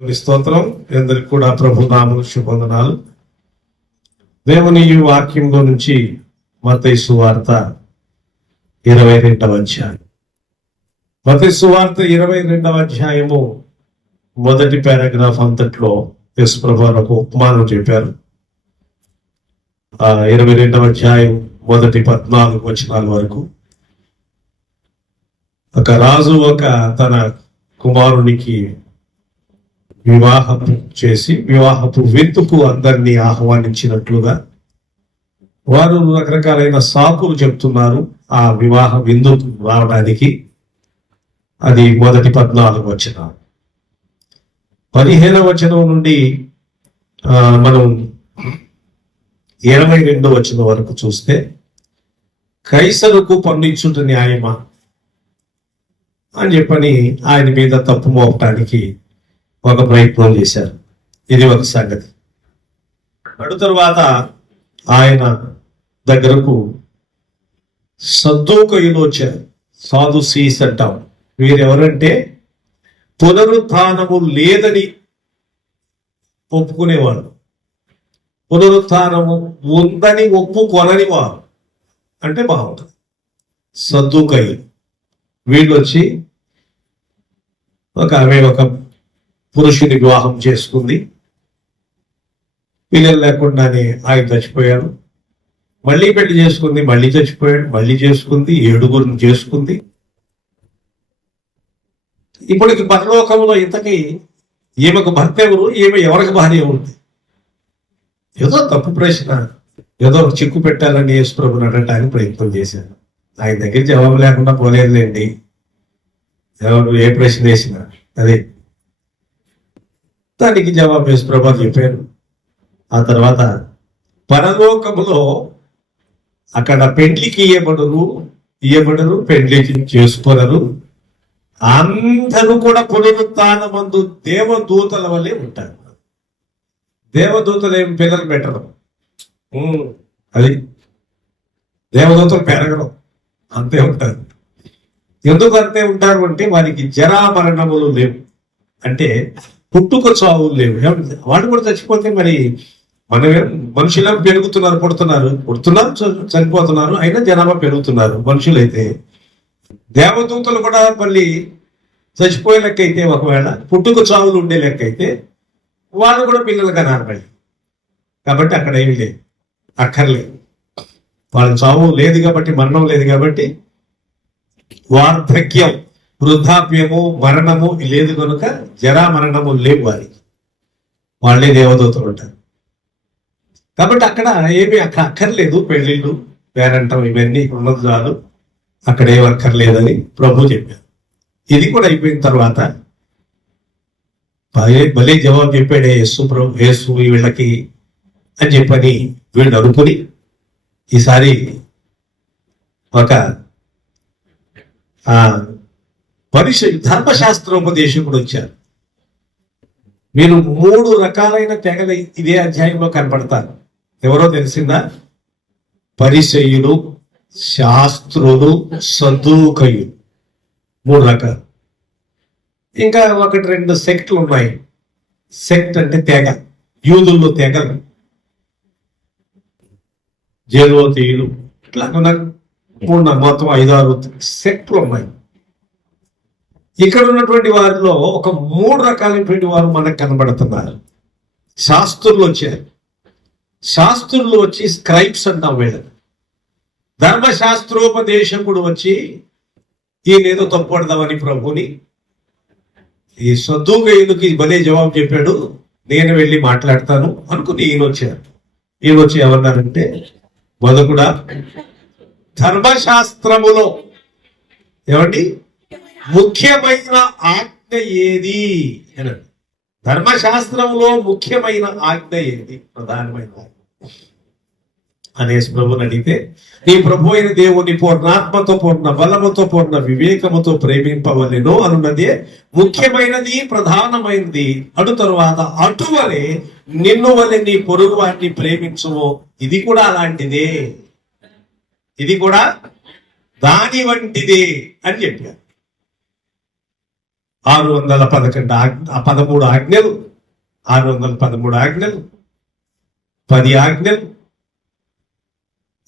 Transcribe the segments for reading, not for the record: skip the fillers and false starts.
స్తోత్రం. అందరికి కూడా ప్రభు నామమున శుభవందనాలు. దేవుని ఈ వాక్యంలో నుంచి మత్తయి సువార్త 22వ అధ్యాయం. మత్తయి సువార్త 22వ అధ్యాయము మొదటి పారాగ్రాఫ్ అంతట్లో యేసు ప్రభు ఒక ఉపమానం చెప్పారు. 22వ అధ్యాయం మొదటి 14 వచనాల వరకు ఒక రాజు తన కుమారునికి వివాహపు చేసి వివాహపు విందుకు అందరినీ ఆహ్వానించినట్లుగా వారు రకరకాలైన సాకులు చెప్తున్నారు ఆ వివాహ విందుకు రావడానికి. అది మొదటి 14 వచనం. 15వ వచనం నుండి మనం 22వ వచనం వరకు చూస్తే, కైసరుకు పన్నిచ్చుట న్యాయమా అని చెప్పని ఆయన మీద తప్పు మోపటానికి ఒక ప్రయత్నం చేశారు. ఇది ఒక సంగతి. తరువాత ఆయన దగ్గరకు సద్దూకయులు వచ్చారు. సాదుసీస్ అంటాం. వీరెవరంటే పునరుత్థానము లేదని ఒప్పుకునేవాడు, పునరుత్థానము ఉందని ఒప్పుకొనని వారు అంటే బాగుంటుంది. సద్దూకయులు వీళ్ళు వచ్చి ఆమె ఒక పురుషుని వివాహం చేసుకుంది, పిల్లలు లేకుండానే ఆయన చచ్చిపోయాడు. మళ్ళీ పెళ్లి చేసుకుంది, మళ్ళీ చచ్చిపోయాడు, మళ్ళీ చేసుకుంది, 7 చేసుకుంది. ఇప్పటికి పరలోకంలో ఇంతకీ ఈమెకు భర్త ఎవరు, ఈమె ఎవరికి భార్య ఉంది? ఏదో తప్పు ప్రశ్న, ఏదో చిక్కు పెట్టాలని యేసు ప్రభుని అడగటానికి ప్రయత్నం చేశాను. ఆయన దగ్గర జవాబు లేకుండా పోలేదులేండి. ఎవరు ఏ ప్రశ్న వేసినా అదే దానికి జవాబు యేసు ప్రభు చెప్పారు. ఆ తర్వాత పరలోకములో అక్కడ పెండ్లికి ఇయ్యబడరు, పెండ్లికి చేసుకోనరు. అందరూ కూడా పునరుత్థానమందు దేవదూతల వల్లే ఉంటారు. దేవదూతలు ఏం పిల్లలు పెట్టడం, అది దేవదూతలు పెరగడం, అంతే ఉంటారు. ఎందుకు అంతే ఉంటారు అంటే వారికి జరా మరణములు లేవు, అంటే పుట్టుక చావులు లేవు. వాడు కూడా చచ్చిపోతే మరి మనమే మనుషులు పుడుతున్నారు చనిపోతున్నారు, అయినా జనాభా పెరుగుతున్నారు. మనుషులైతే దేవదూతలు కూడా మళ్ళీ చచ్చిపోయే లెక్క అయితే, ఒకవేళ పుట్టుక చావులు ఉండే లెక్క అయితే వాళ్ళు కూడా పిల్లలు కనాలి మళ్ళీ. కాబట్టి అక్కడ ఏమి లేదు, అక్కర్లేదు. వాళ్ళ చావు లేదు కాబట్టి, మరణం లేదు కాబట్టి, వార్ధక్యం వృద్ధాప్యము మరణము లేదు కనుక జరా మరణము లేవు వారికి. వాళ్ళే దేవదూతలు ఉంటారు. కాబట్టి అక్కడ ఏమి అక్కర్లేదు. పెళ్లిళ్ళు, పేరంటం ఇవన్నీ ఉన్నది చాలు, అక్కడ ఏం అక్కర్లేదని ప్రభు చెప్పారు. ఇది కూడా అయిపోయిన తర్వాత భలే జవాబు చెప్పాడే యేసు వీళ్ళకి అని చెప్పని వీళ్ళు అనుకుని ఈసారి ఒక ధర్మశాస్త్రోపదేశకుడు వచ్చారు. మీరు 3 రకాలైన తెగలు ఇదే అధ్యాయంలో కనపడతారు. ఎవరో తెలిసిందా? పరిసయ్యులు, శాస్త్రులు, సద్దూకయులు. 3 రకాలు. ఇంకా 1-2 సెక్ట్లు ఉన్నాయి. సెక్ట్ అంటే తెగ, యూదుల్లో తెగలు, జేలోతీయులు, ఇట్లా మొత్తం 5-6 సెక్ట్లు ఉన్నాయి. ఇక్కడ ఉన్నటువంటి వారిలో ఒక 3 రకాలైనటువంటి వారు మనకు కనబడుతున్నారు. శాస్త్రులు వచ్చారు. శాస్త్రులు వచ్చి స్క్రైబ్స్ అంటాం వీళ్ళని. ధర్మశాస్త్రోపదేశకుడు వచ్చి ఈయనేదో తప్పుపడదామని ప్రభుని ఈ సద్దూకయులకి భలే జవాబు చెప్పాడు, నేను వెళ్ళి మాట్లాడతాను అనుకుని ఈయన వచ్చారు. ఈయన వచ్చి ఏమన్నారంటే, మొదకుడా ధర్మశాస్త్రములో ఏమండి ముఖ్యమైన ఆజ్ఞ ఏది అనండి. ధర్మశాస్త్రంలో ముఖ్యమైన ఆజ్ఞ ఏది, ప్రధానమైన ఆజ్ఞ అనేసి ప్రభుని అడిగితే, నీ ప్రభు అయిన దేవుని పూర్ణాత్మతో, పూర్ణ బలముతో, పూర్ణ వివేకముతో ప్రేమింపవలెను అనున్నదే ముఖ్యమైనది, ప్రధానమైనది. అటు తరువాత అటువలే నిన్ను వలె నీ పొరుగు వారిని ప్రేమించుము. ఇది కూడా అలాంటిదే, ఇది కూడా దాని వంటిదే అని చెప్పారు. 613 ఆజ్ఞలు, 613 ఆజ్ఞలు, 10 ఆజ్ఞలు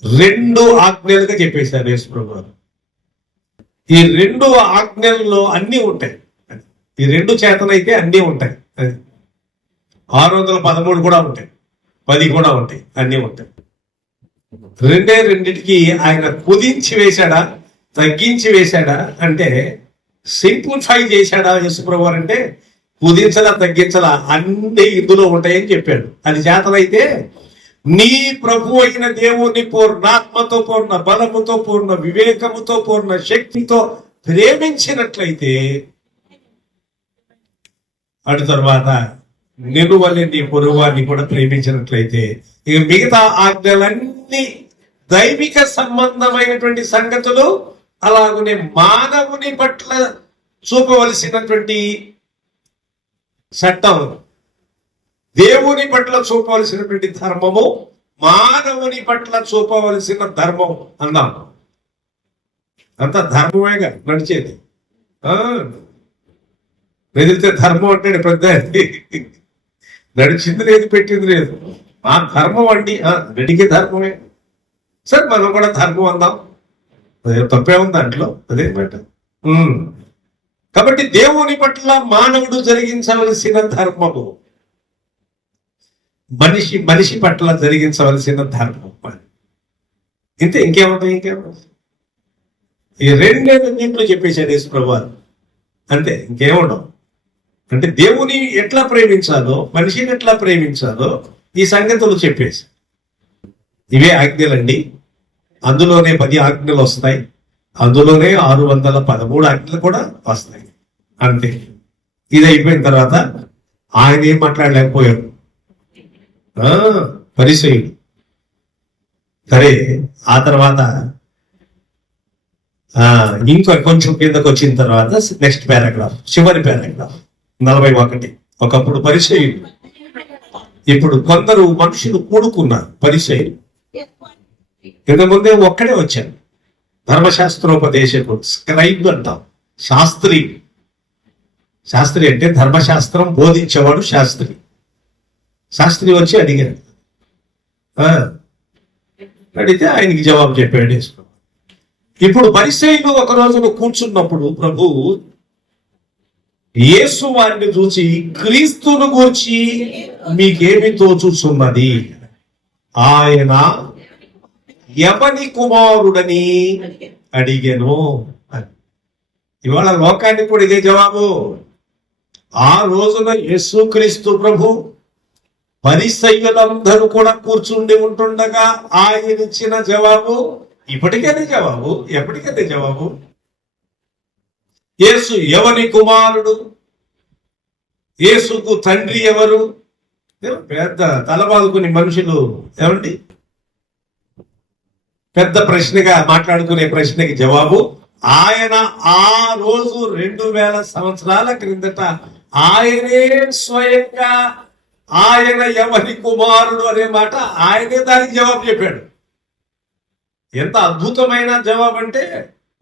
2 ఆజ్ఞలుగా చెప్పేశారు యేసుప్రభు వారు. ఈ 2 ఆజ్ఞల్లో అన్నీ ఉంటాయి. ఈ 2 చేతనైతే అన్నీ ఉంటాయి. అది 613 కూడా ఉంటాయి, 10 కూడా ఉంటాయి, అన్నీ ఉంటాయి. రెండింటికి ఆయన కుదించి వేశాడా, తగ్గించి వేశాడా అంటే, సింప్లిఫై చేశాడా యేసుప్రభు వారు అంటే, కుదించలా తగ్గించలా అన్ని ఇందులో ఉంటాయని చెప్పాడు. అది చేతనైతే నీ ప్రభు అయిన దేవుని పూర్ణాత్మతో, పూర్ణ బలముతో, పూర్ణ వివేకముతో, పూర్ణ శక్తితో ప్రేమించినట్లయితే, అటు తర్వాత నిలువని నీ పొరుగువాన్ని కూడా ప్రేమించినట్లయితే, ఇక మిగతా ఆజ్ఞలన్నీ దైవిక సంబంధమైనటువంటి సంగతులు, అలాగనే మానవుని పట్ల చూపవలసినటువంటి చట్టం, దేవుని పట్ల చూపవలసినటువంటి ధర్మము, మానవుని పట్ల చూపవలసిన ధర్మం అన్నాం. అంత ధర్మమేగా నడిచేది. వెదిలితే ధర్మం అంటే పెద్ద నడిచింది లేదు, పెట్టింది లేదు. ఆ ధర్మం అండి, నడికే ధర్మమే. సరే మనం కూడా ధర్మం అందాం, అదే తప్పే ఉంది దాంట్లో, అదే మాట. కాబట్టి దేవుని పట్ల మానవుడు జరిగించవలసిన ధర్మము, మనిషి పట్ల జరిగించవలసిన ధర్మం ఇంతే. ఇంకేముంటాయి? ఈ 2 చెప్పేశాడు యేసుప్రభు వారు, అంతే, ఇంకేముండవు. అంటే దేవుని ఎట్లా ప్రేమించాలో, మనిషిని ఎట్లా ప్రేమించాలో ఈ సంగతులు చెప్పేసి, ఇవే ఆజ్ఞలండి. అందులోనే 10 ఆజ్ఞలు వస్తాయి, అందులోనే 613 ఆజ్ఞలు కూడా వస్తాయి, అంతే. ఇది అయిపోయిన తర్వాత ఆయన ఏం మాట్లాడలేకపోయాడు పరిసయ్యుడు. సరే, ఆ తర్వాత ఇంకా కొంచెం కిందకు వచ్చిన తర్వాత నెక్స్ట్ పారాగ్రాఫ్, చివరి పారాగ్రాఫ్ 41. ఒకప్పుడు పరిసయ్యుడు, ఇప్పుడు కొందరు మనుషులు కూడుకున్నారు. పరిసయ్యుడు ఇంత ముందే ఒక్కడే వచ్చాడు, ధర్మశాస్త్రోపదేశకుడు, స్క్రైబ్ అంటాం, శాస్త్రి. శాస్త్రి అంటే ధర్మశాస్త్రం బోధించేవాడు శాస్త్రి. శాస్త్రి వచ్చి అడిగాడు, అడిగితే ఆయనకి జవాబు చెప్పాడు యేసు. ఇప్పుడు పరిసయ్యులు ఒక రోజున కూర్చున్నప్పుడు ప్రభు యేసు వారిని చూసి, క్రీస్తును గూర్చి మీకేమి తోచుచున్నది? ఆయన ఎవని కుమారుడని అడిగెను. ఇవాళ లోకానికి కూడా ఇదే జవాబు. ఆ రోజున యేసుక్రీస్తు ప్రభు పరిసయ్యులందరూ కూడా కూర్చుండి ఉంటుండగా ఆయన ఇచ్చిన జవాబు ఇప్పటికైతే జవాబు, ఎప్పటికైతే జవాబు. యేసు ఎవని కుమారుడు? యేసుకు తండ్రి ఎవరు? పెద్ద తలబాదుకుని మనుషులు ఏమండి, పెద్ద ప్రశ్నగా మాట్లాడుకునే ప్రశ్నకి జవాబు ఆయన ఆ రోజు 2000 సంవత్సరాల క్రిందట ఆయనే స్వయంగా, ఆయన ఎవరి కుమారుడు అనే మాట ఆయనే దానికి జవాబు చెప్పాడు. ఎంత అద్భుతమైన జవాబు అంటే,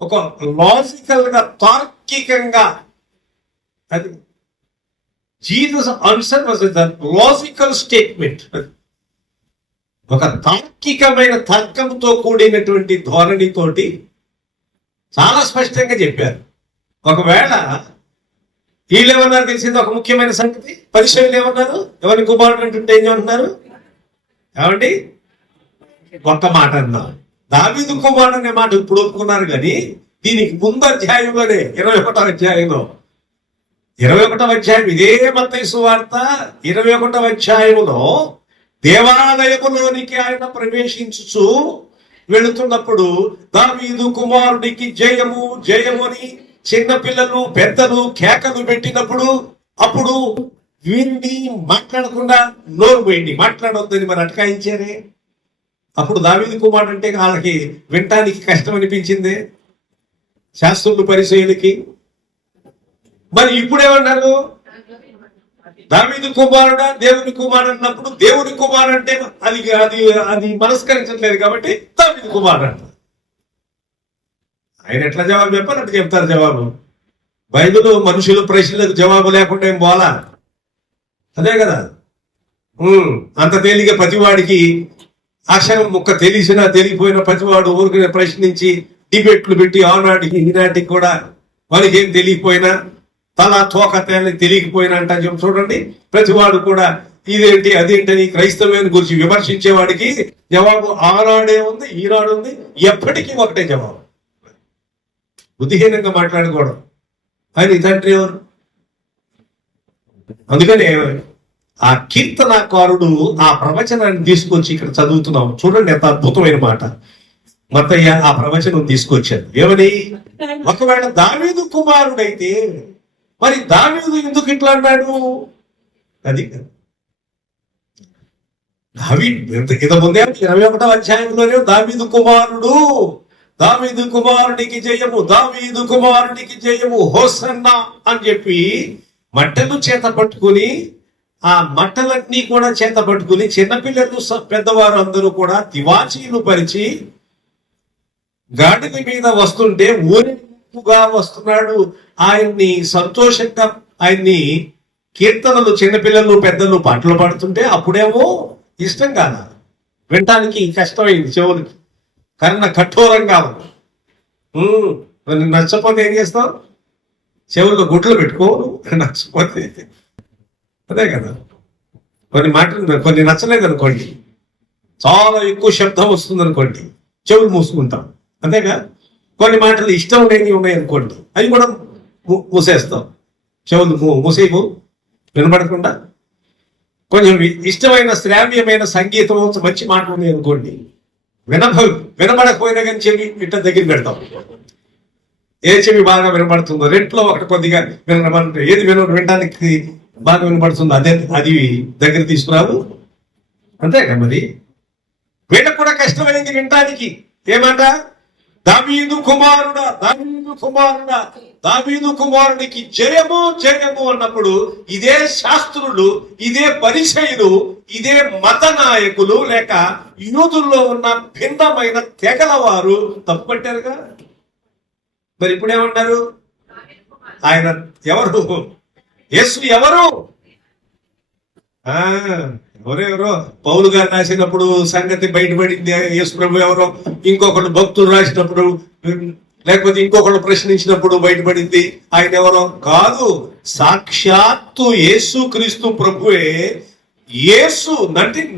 ఒక లాజికల్ గా, తార్కికంగా. అది Jesus answer was a logical statement. ఒక తార్కికమైన తర్కంతో కూడినటువంటి ధోరణితోటి చాలా స్పష్టంగా చెప్పారు. ఒకవేళ వీళ్ళేమన్నారు తెలిసింది ఒక ముఖ్యమైన సంగతి. పరిసయ్యులు ఏమన్నారు? ఎవరి కుమారుడు అంటుంటే ఏం చెప్తున్నారు? ఏమండి, ఒక్క మాట అన్నారు, దావీదు కుమారుడు అనే మాట ఇప్పుడు ఒప్పుకున్నారు. కానీ దీనికి ముందు అధ్యాయంలోనే 21వ అధ్యాయంలో, 21వ అధ్యాయం ఇదే మత్తయి సువార్త 21వ అధ్యాయంలో దేవాలయములోనికి ఆయన ప్రవేశించుచు వెళుతున్నప్పుడు, దావీదు కుమారుడికి జయము జయము అని చిన్నపిల్లలు పెద్దలు కేకలు పెట్టినప్పుడు, అప్పుడు విండి మాట్లాడకుండా నోరు పోయింది, మాట్లాడొద్దని మరి అటకాయించారే. అప్పుడు దావీదు కుమారుడు అంటే వాళ్ళకి వినటానికి కష్టం అనిపించింది శాస్త్రులు, పరిసయ్యులకి. మరి ఇప్పుడేమన్నారు? దావీదు కుమారుడా, దేవుని కుమారుడు అన్నప్పుడు దేవుని కుమారుడు అంటే అది అది అది మనస్కరించట్లేదు కాబట్టి దావీదు కుమారుడు అంటారు. ఆయన ఎట్లా జవాబు చెప్పాలి? అట్లా చెప్తారు జవాబు. బైబిల్ మనుషుల ప్రశ్నలకు జవాబు లేకుండా ఏం పోలా, అదే కదా. అంత తేలిక ప్రతివాడికి అక్షరం ముక్క తెలిసినా తెలియపోయినా ప్రతివాడు ఊరికి ప్రశ్నించి డిబేట్లు పెట్టి ఆనాటికి ఈనాటికి కూడా వాళ్ళకి ఏం తెలియకపోయినా తల తోక తెలియకపోయినా అంట చూడండి, ప్రతివాడు కూడా ఇదేంటి అదేంటని క్రైస్తవ్యాన్ని గురించి విమర్శించేవాడికి జవాబు ఆనాడే ఉంది, ఈనాడు ఉంది, ఎప్పటికీ ఒకటే జవాబు. బుద్ధిహీనంగా మాట్లాడుకోవడం ఆయన తండ్రి ఎవరు? అందుకనే ఆ కీర్తనాకారుడు ఆ ప్రవచనాన్ని తీసుకొచ్చి ఇక్కడ చదువుతున్నాం. చూడండి ఎంత అద్భుతమైన మాట. మత్తయ్య ఆ ప్రవచనం తీసుకొచ్చాడు. ఏమని? ఒకవేళ దావీదు కుమారుడైతే మరి దావీదు ఎందుకు ఇట్లా అన్నాడు? అది ఇంతకుముందే 21వ అధ్యాయంలోనే దావీదు కుమారుడికి జయము, దావీదు కుమారుడికి జయము, హోసన్నా అని చెప్పి మట్టలు చేత పట్టుకుని, ఆ మట్టలన్నీ కూడా చేత పట్టుకుని చిన్నపిల్లలు పెద్దవారు అందరూ కూడా తివాచీలు పరిచి గాడిద మీద వస్తుంటే ఊరేగింపుగా వస్తున్నాడు. ఆయన్ని సంతోషంగా ఆయన్ని కీర్తనలు చిన్నపిల్లలు పెద్దలు పాటలు పాడుతుంటే అప్పుడేమో ఇష్టం కాదా, వినటానికి కష్టమైంది చెవులకి, కర్ణ కఠోరంగా ఉంది. నచ్చపోతే ఏం చేస్తావు? చెవుల్లో గుట్లు పెట్టుకోవు. నచ్చపోతే అదే కదా. కొన్ని మాటలు కొన్ని నచ్చలేదు అనుకోండి, చాలా ఎక్కువ శబ్దం వస్తుంది అనుకోండి, చెవులు మూసుకుంటాం. అంతేగా. కొన్ని మాటలు ఇష్టం లేని ఉన్నాయి అనుకోండి, అవి కూడా మూసేస్తాం. చెవులు మూసేపు వినపడకుండా. కొంచెం ఇష్టమైన శ్రావ్యమైన సంగీతం మంచి మాట ఉంది అనుకోండి, వినబడకపోయినా కానీ చెవి ఇట్ట దగ్గర పెడతాం. ఏ చెవి బాగా వినపడుతుందో రెంట్లో ఒకటి కొద్దిగా వినబడుతుంది, ఏది వినడానికి బాగా వినపడుతుందో అది దగ్గర తీసుకురావు. అంతేగా. మరి వీళ్ళకు కూడా కష్టమైంది వినటానికి. ఏమాట? దావీదు కుమారుడా, దావీదు కుమారుడికి జయము జయము అన్నప్పుడు ఇదే శాస్త్రులు, ఇదే పరిసయ్యులు, ఇదే మత నాయకులు లేక యూదుల్లో ఉన్న భిన్నమైన తెగల వారు తప్పుపట్టారుగా. మరి ఇప్పుడేమన్నారు? ఆయన ఎవరు? యేసు ఎవరు? ఎవరెవరో పౌలు గారు రాసినప్పుడు సంగతి బయటపడింది. యేసు ప్రభు ఎవరో. ఇంకొకళ్ళు భక్తులు రాసినప్పుడు, లేకపోతే ఇంకొకళ్ళు ప్రశ్నించినప్పుడు బయటపడింది ఆయన ఎవరో. కాదు, సాక్షాత్తు యేసు క్రీస్తు ప్రభువే. యేసు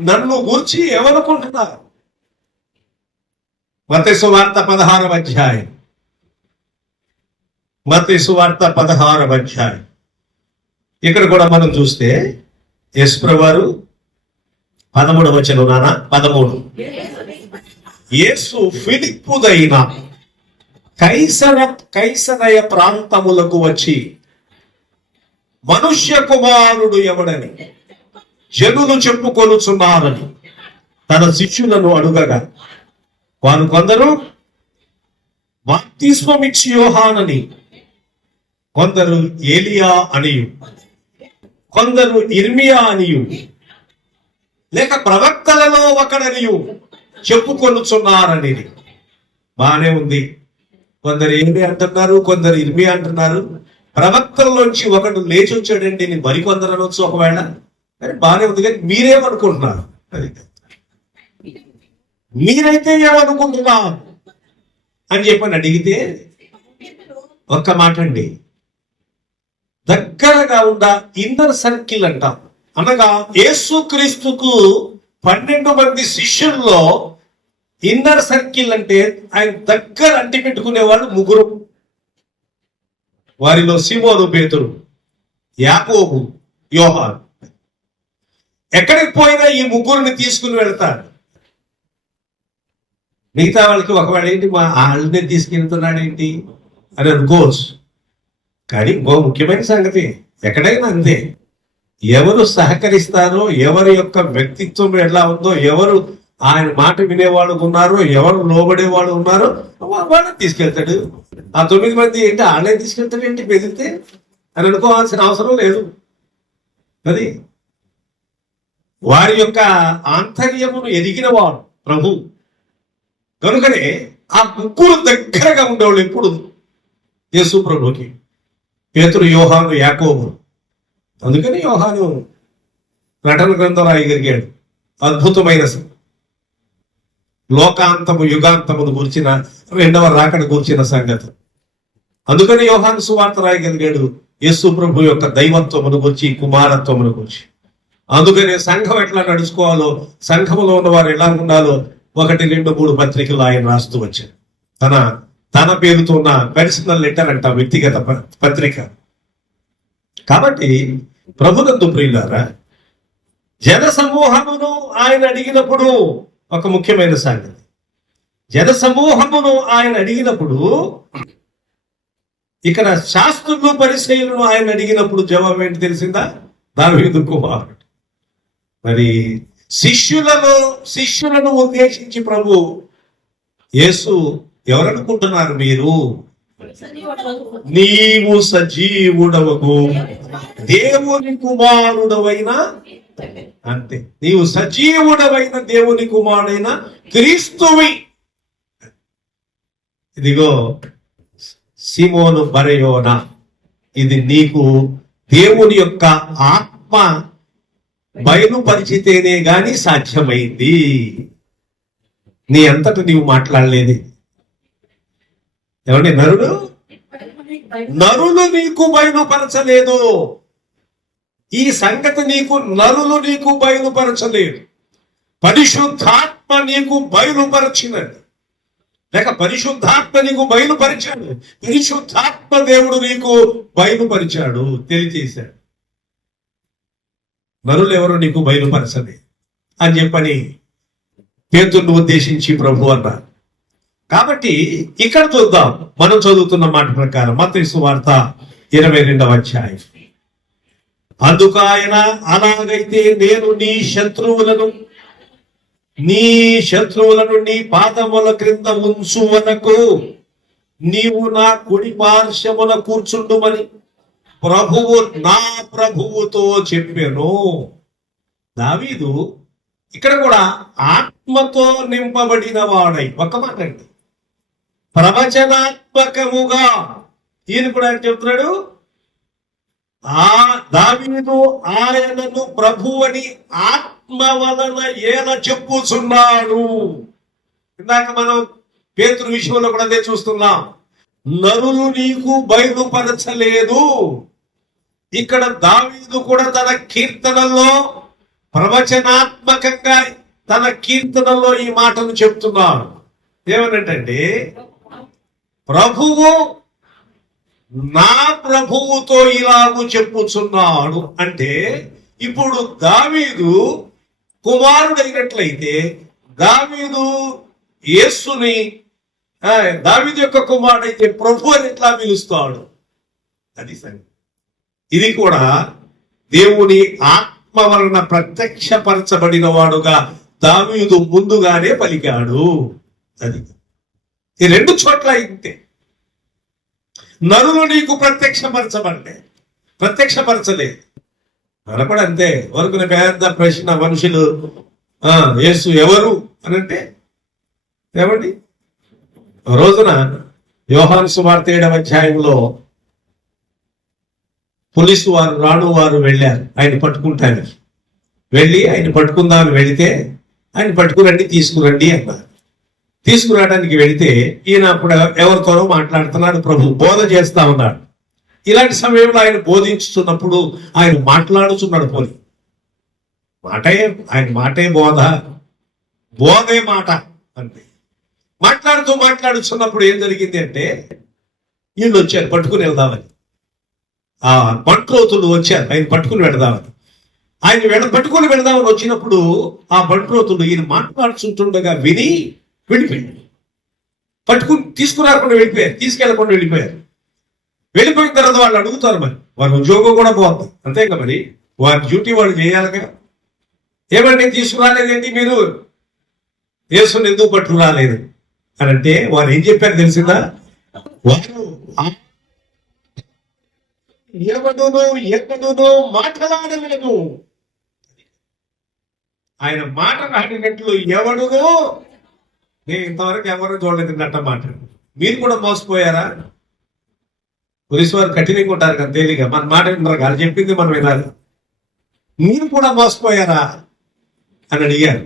నన్ను గూర్చి ఏమనుకుంటున్నారు? మత్తయి సువార్త 16వ అధ్యాయం. మత్తయి సువార్త 16వ అధ్యాయం. ఇక్కడ కూడా మనం చూస్తే యేసు ప్రభువారు 13వ వచనం 13. యేసు ఫిలిప్పుదైన కైసరయ ప్రాంతములకు వచ్చి మనుష్య కుమారుడు ఎవడని జనులు చెప్పుకొనుచున్నారని తన శిష్యులను అడుగగా, వారు కొందరు బాప్తిస్మమిచ్చి యోహానని, కొందరు ఏలియా అనియు, కొందరు ఇర్మియా అనియు, లేక ప్రవక్తలలో ఒకడనియు చెప్పుకొనుచున్నారని. బానే ఉంది. కొందరు ఏమి అంటున్నారు, కొందరు ఇర్మియా అంటున్నారు. ప్రవక్తల్లోంచి ఒకడు లేచి వచ్చాడండి నేను మరికొందరు అనొచ్చు ఒకవేళ. బానే ఉంది. కానీ మీరేమనుకుంటున్నారు? మీరైతే ఏమనుకుంటున్నారు అని చెప్పని అడిగితే ఒక్క మాట అండి, దగ్గరగా ఉన్న ఇన్నర్ సర్కిల్ అంటాం. అనగా యేసుక్రీస్తుకు 12 మంది శిష్యుల్లో ఇన్నర్ సర్కిల్ అంటే ఆయన దగ్గర అంటి పెట్టుకునే వాళ్ళు 3. వారిలో సీమోను పేతురు, యాకోబు, యోహాను. ఎక్కడికి పోయినా ఈ 3 తీసుకుని వెళ్తాడు. మిగతా వాళ్ళకి ఒకవేళ ఏంటి మా వాళ్ళనే తీసుకెళ్తున్నాడేంటి అని అనుకోవచ్చు. కానీ ఇంకో ముఖ్యమైన సంగతి, ఎక్కడైనా అంతే, ఎవరు సహకరిస్తారో, ఎవరి యొక్క వ్యక్తిత్వం ఎలా ఉందో, ఎవరు ఆయన మాట వినేవాళ్ళు ఉన్నారో, ఎవరు లోబడేవాళ్ళు ఉన్నారో వాళ్ళని తీసుకెళ్తాడు. ఆ 9 మంది ఏంటి వాళ్ళే తీసుకెళ్తాడు ఏంటి బెదిరితే అని అనుకోవాల్సిన అవసరం లేదు. అది వారి యొక్క ఆంతర్యమును ఎదిగిన వాడు ప్రభు. కనుకనే ఆ 3 దగ్గరగా ఉండేవాళ్ళు ఎప్పుడు యేసు ప్రభుకి. పేతురు, యోహాను, యాకోబు. అందుకని యోహాను ప్రకటన గ్రంథం రాయగలిగాడు. అద్భుతమైన లోకాంతము యుగాంతమును గురించిన రెండవ రాకడ గురించిన సంగతి. అందుకని యోహాను సువార్త రాయగలిగాడు యేసు ప్రభు యొక్క దైవత్వమును గురించి, కుమారత్వమును గురించి. అందుకనే సంఘం ఎట్లా నడుచుకోవాలో, సంఘములో ఉన్న వారు ఎలా ఉండాలో 1, 2, 3 పత్రికలు ఆయన రాస్తూ వచ్చారు. తన పేరుతో ఉన్న పర్సనల్ లెటర్ అంట, వ్యక్తిగత పత్రిక. కాబట్టి ప్రభునందు ప్రియులారా, జన సమూహమును ఆయన అడిగినప్పుడు ఒక ముఖ్యమైన సంగతి. జన సమూహమును ఆయన అడిగినప్పుడు, ఇక్కడ శాస్త్రులు పరిసయ్యులను ఆయన అడిగినప్పుడు జవాబు ఏంటి తెలిసిందా? దావీదు కుమారుడు. మరి శిష్యులను ఉద్దేశించి ప్రభు యేసు ఎవరనుకుంటున్నారు మీరు? నీవు సజీవుడవగు దేవుని కుమారుడవైన, అంతే, నీవు సజీవుడవైన దేవుని కుమారుడైన క్రీస్తువి. ఇదిగో సిమోను బరయోనా, ఇది నీకు దేవుని యొక్క ఆత్మ బయలుపరిచితేనే గాని సాధ్యమైంది. నీ అంతట నీవు మాట్లాడలేదు. ఏమండి, నరులు నీకు బయలుపరచలేదు. ఈ సంగతి నరులు నీకు బయలుపరచలేదు. పరిశుద్ధాత్మ నీకు బయలుపరచినది, లేక పరిశుద్ధాత్మ నీకు బయలుపరిచాడు. పరిశుద్ధాత్మ దేవుడు నీకు బయలుపరిచాడు, తెలియచేశాడు. నరులు ఎవరు నీకు బయలుపరచలే అని చెప్పని పేతురును ఉద్దేశించి ప్రభు అన్నారు. కాబట్టి ఇక్కడ చూద్దాం, మనం చదువుతున్న మాట ప్రకారం మత్తయి సువార్త 22వ అధ్యాయం. అందుకు ఆయన, అలాగైతే నేను నీ శత్రువులను నీ పాదముల క్రింద ఉంచువనకు నీవు నా కుడి పార్శ్వమున కూర్చుండుమని ప్రభువు నా ప్రభువుతో చెప్పాను. దావీదు ఇక్కడ కూడా ఆత్మతో నింపబడిన వాడై, ఒక మాట అండి, ప్రవచనాత్మకముగా ఈయన కూడా చెప్తున్నాడు. దావీదు ఆయనను ప్రభువని ఆత్మ వలన ఏలా చెప్పుచున్నాడు. ఇందాక మనం పేతురు విషయంలో కూడా అదే చూస్తున్నాం. నరులు నీకు బయలుపరచలేదు. ఇక్కడ దావీదు కూడా తన కీర్తనలో ప్రవచనాత్మకంగా తన కీర్తనలో ఈ మాటను చెప్తున్నాడు. ఏమనంటే, ప్రభువు నా ప్రభువుతో ఇలాగూ చెప్పుచున్నాడు. అంటే ఇప్పుడు దావీదు కుమారుడైనట్లయితే దావీదు యేసుని, దావీదు యొక్క కుమారుడైతే ప్రభు అని ఎట్లా పిలుస్తాడు? అది సంగతి. ఇది కూడా దేవుని ఆత్మ వలన ప్రత్యక్షపరచబడిన వాడుగా దావీదు ముందుగానే పలికాడు. అది ఈ 2 చోట్ల ఇంతే. నరులు నీకు ప్రత్యక్షపరచలేదు. అలా కూడా అంతే. వరకునే పెద్ద ప్రశ్న మనుషులు, యేసు ఎవరు అని అంటే ఏమండి, రోజున యోహాను సువార్త 7వ అధ్యాయంలో పోలీసు వారు, రాణు వారు వెళ్ళారు ఆయన పట్టుకుంటాను. వెళ్ళి ఆయన పట్టుకుందామని వెళితే ఆయన పట్టుకురండి, తీసుకురండి అన్నారు. తీసుకురావడానికి వెళితే ఈయన అప్పుడు ఎవరితోనో మాట్లాడుతున్నాడు, ప్రభు బోధ చేస్తా ఉన్నాడు. ఇలాంటి సమయంలో ఆయన బోధించుతున్నప్పుడు ఆయన మాట్లాడుతున్నాడు. ఆయన మాటే బోధే మాట అంటే మాట్లాడుతున్నప్పుడు ఏం జరిగింది అంటే, వీళ్ళు వచ్చారు పట్టుకుని వెళ్దామని. ఆ బంట్రోతులు వచ్చారు ఆయన పట్టుకుని వెళదామని. ఆయన పట్టుకుని వెళదామని వచ్చినప్పుడు ఆ బంట్రోతులు ఈయన మాట్లాడుతుండగా విని వెళ్ళిపోయాడు. పట్టుకుని తీసుకురాకుండా వెళ్ళిపోయారు, తీసుకెళ్లకుండా వెళ్ళిపోయారు. వెళ్ళిపోయిన తర్వాత వాళ్ళు అడుగుతారు, మరి వారి ఉద్యోగం కూడా పోతుంది అంతే కదా, మరి వారి డ్యూటీ వాళ్ళు చేయాలిగా. ఏమంటే తీసుకురాలేదేంటి మీరు, యేసుని ఎందుకు పట్టుకురాలేదు అని అంటే వారు ఏం చెప్పారు తెలిసిందా? వారు ఎవడునో మాట్లాడలేదు. ఆయన మాట్లాడినట్లు ఎవడునో, నేను ఇంతవరకు ఎవరు చూడలేదు అట్ట మాట. మీరు కూడా మోసపోయారా? పోలీసు వారు కఠినంగా ఉంటారు కదా, తేలిగా మన మాట విన్నారు కదా, చెప్పింది మనం వినాలి. మీరు కూడా మోసపోయారా అని అడిగారు.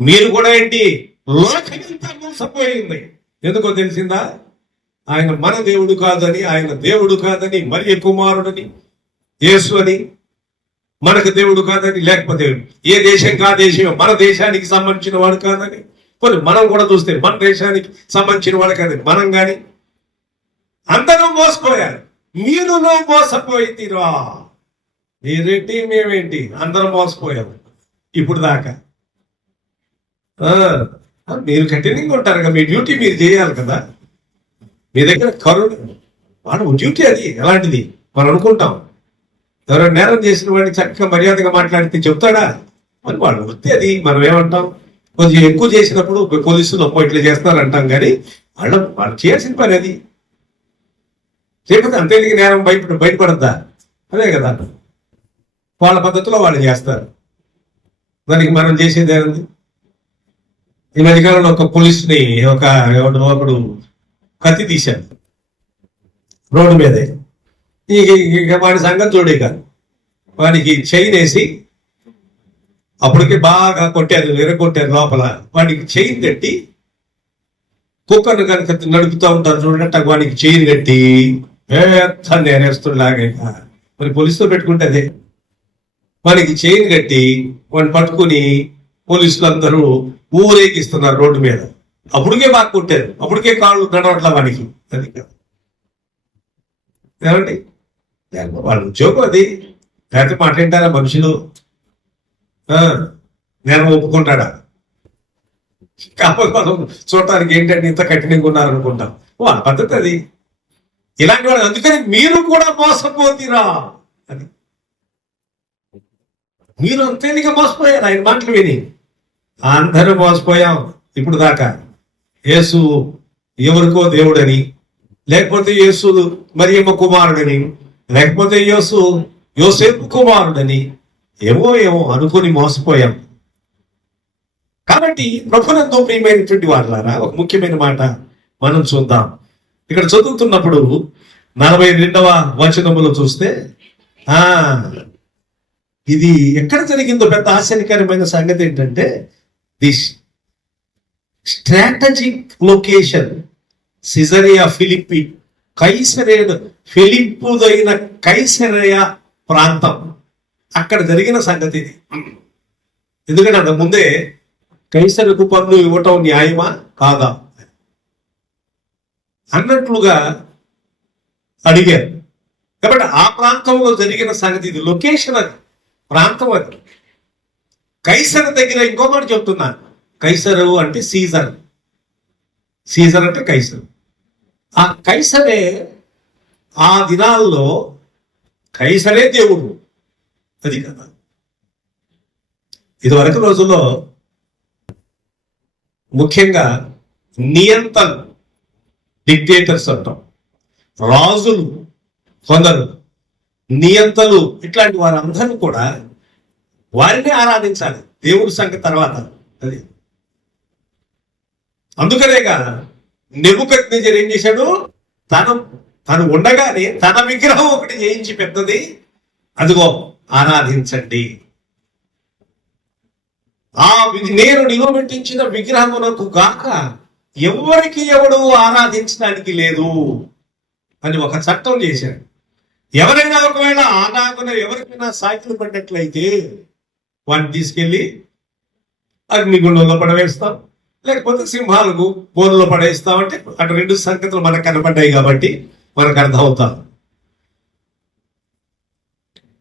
మీరు కూడా ఏంటి, లోకమంతా మోసపోయింది. ఎందుకో తెలిసిందా? ఆయన మన దేవుడు కాదని, ఆయన దేవుడు కాదని, మరియ కుమారుడని, యేసు అని, మనకు దేవుడు కాదని, లేకపోతే ఏ దేశం కా దేశం మన దేశానికి సంబంధించిన వాడు కాదని, కొన్ని మనం కూడా చూస్తే మన దేశానికి సంబంధించిన వాడు కాదని మనం కానీ అందరూ మోసపోయారు. మీరు మోసపోయిరా, మీరేంటి మేమేంటి, అందరం మోసపోయాము ఇప్పుడు దాకా. మీరు కఠినంగా ఉంటారు కదా, మీ డ్యూటీ మీరు చేయాలి కదా. మీ దగ్గర కరుణ, వాడు డ్యూటీ అది ఎలాంటిది మనం అనుకుంటాం. ఎవరైనా నేరం చేసిన వాడిని చక్కగా మర్యాదగా మాట్లాడితే చెప్తాడా? మరి వాడు వృత్తి అది. మనం ఏమంటాం, కొంచెం ఎక్కువ చేసినప్పుడు పోలీసులు ఇట్లా చేస్తున్నారు అంటాం, కానీ వాళ్ళు చేయాల్సిన పని అది. లేకపోతే అంతేందుకు నేరం బయటపడద్దా? అదే కదా, వాళ్ళ పద్ధతిలో వాళ్ళు చేస్తారు. దానికి మనం చేసేది ఏముంది? ఈ మధ్యకాలంలో ఒక పోలీసుని ఒకడు కత్తి తీశాడు రోడ్డు మీదే. ఇక వాడి సంగతి చూడే కాదు, వాడికి చైన్ వేసి అప్పటికే బాగా కొట్టారు, విరగొట్టారు లోపల. వాడికి చైన్ కట్టి, కుక్కర్ను కనుక నడుపుతూ ఉంటారు చూడండి, వాడికి చైన్ కట్టి నేనేస్తులాగా. మరి పోలీసుతో పెట్టుకుంటే అదే. వాడికి చైన్ కట్టి వాడిని పట్టుకుని పోలీసులు అందరూ ఊరేగిస్తున్నారు రోడ్డు మీద. అప్పటికే బాగా కొట్టారు, అప్పటికే కాళ్ళు నడవట్లా వాడికి. అది ఏమండి, వాళ్ళ ఉద్యోగం అది. లేకపోతే మాట వింటారా మనుషులు? నేను ఒప్పుకుంటాడా? కాకపోతే మనం చూడటానికి ఏంటంటే ఇంత కఠినంగా ఉన్నారనుకుంటాం. వాళ్ళ పద్ధతి అది. ఇలాంటి వాళ్ళు, అందుకని మీరు కూడా మోసపోతీరా అని. మీరు అంతేనిగా మోసపోయారు ఆయన మాటలు విని. అందరూ మోసపోయాం ఇప్పుడు దాకా. యేసు ఎవరికో దేవుడని, లేకపోతే యేసు మరియమ్మ కుమారుడని, లేకపోతే యేసు యోసేపు కుమారుడని ఏమో అనుకుని మోసపోయాం. కాబట్టి ప్రభునందు ప్రియమైనటువంటి వాళ్ళారా, ఒక ముఖ్యమైన మాట మనం చూద్దాం. ఇక్కడ చదువుతున్నప్పుడు 42వ వచనములో చూస్తే, ఇది ఎక్కడ జరిగిందో పెద్ద ఆశ్చర్యకరమైన సంగతి ఏంటంటే, this strategic location Caesarea Philippi, ఫిలిప్పుదైన కైసరయా ప్రాంతం, అక్కడ జరిగిన సంగతి ఇది. ఎందుకంటే అంత ముందే కైసరుకు పన్ను ఇవ్వటం న్యాయమా కాదా అన్నట్లుగా అడిగారు. కాబట్టి ఆ ప్రాంతంలో జరిగిన సంగతి ఇది. లొకేషన్ అది, ప్రాంతం అది. కైసరు దగ్గర ఇంకో మాట చెప్తున్నాను. కైసరు అంటే సీజర్, సీజర్ అంటే కైసరు. ఆ కైసరే ఆ దినాల్లో కైసరే దేవుడు, అది కదా. ఇదివరకు రోజుల్లో ముఖ్యంగా నియంతలు, డిక్టేటర్స్ అంటాం, రాజులు, కొందరు నియంతలు, ఇట్లాంటి వారందరూ కూడా వారిని ఆరాధించాలి దేవుడి సంగతి తర్వాత. అది అందుకనేగా నెబుకద్నెజరు ఏం చేశాడు, తను ఉండగానే తన విగ్రహం ఒకటి చేయించి పెద్దది, అదిగో ఆరాధించండి, నేను నిలబెట్టించిన విగ్రహమునకు గాక ఎవరికి ఎవడు ఆరాధించడానికి లేదు అని ఒక చట్టం చేశాడు. ఎవరైనా ఒకవేళ ఆరాధన ఎవరికైనా సాకులు పడ్డట్లయితే వాడిని తీసుకెళ్లి అగ్నిగుండంలో పడవేస్తాం, లేకపోతే సింహాలకు బోన్లో పడేస్తామంటే అటు రెండు సంగతులు మనకు కనపడ్డాయి కాబట్టి మనకు అర్థమవుతాం.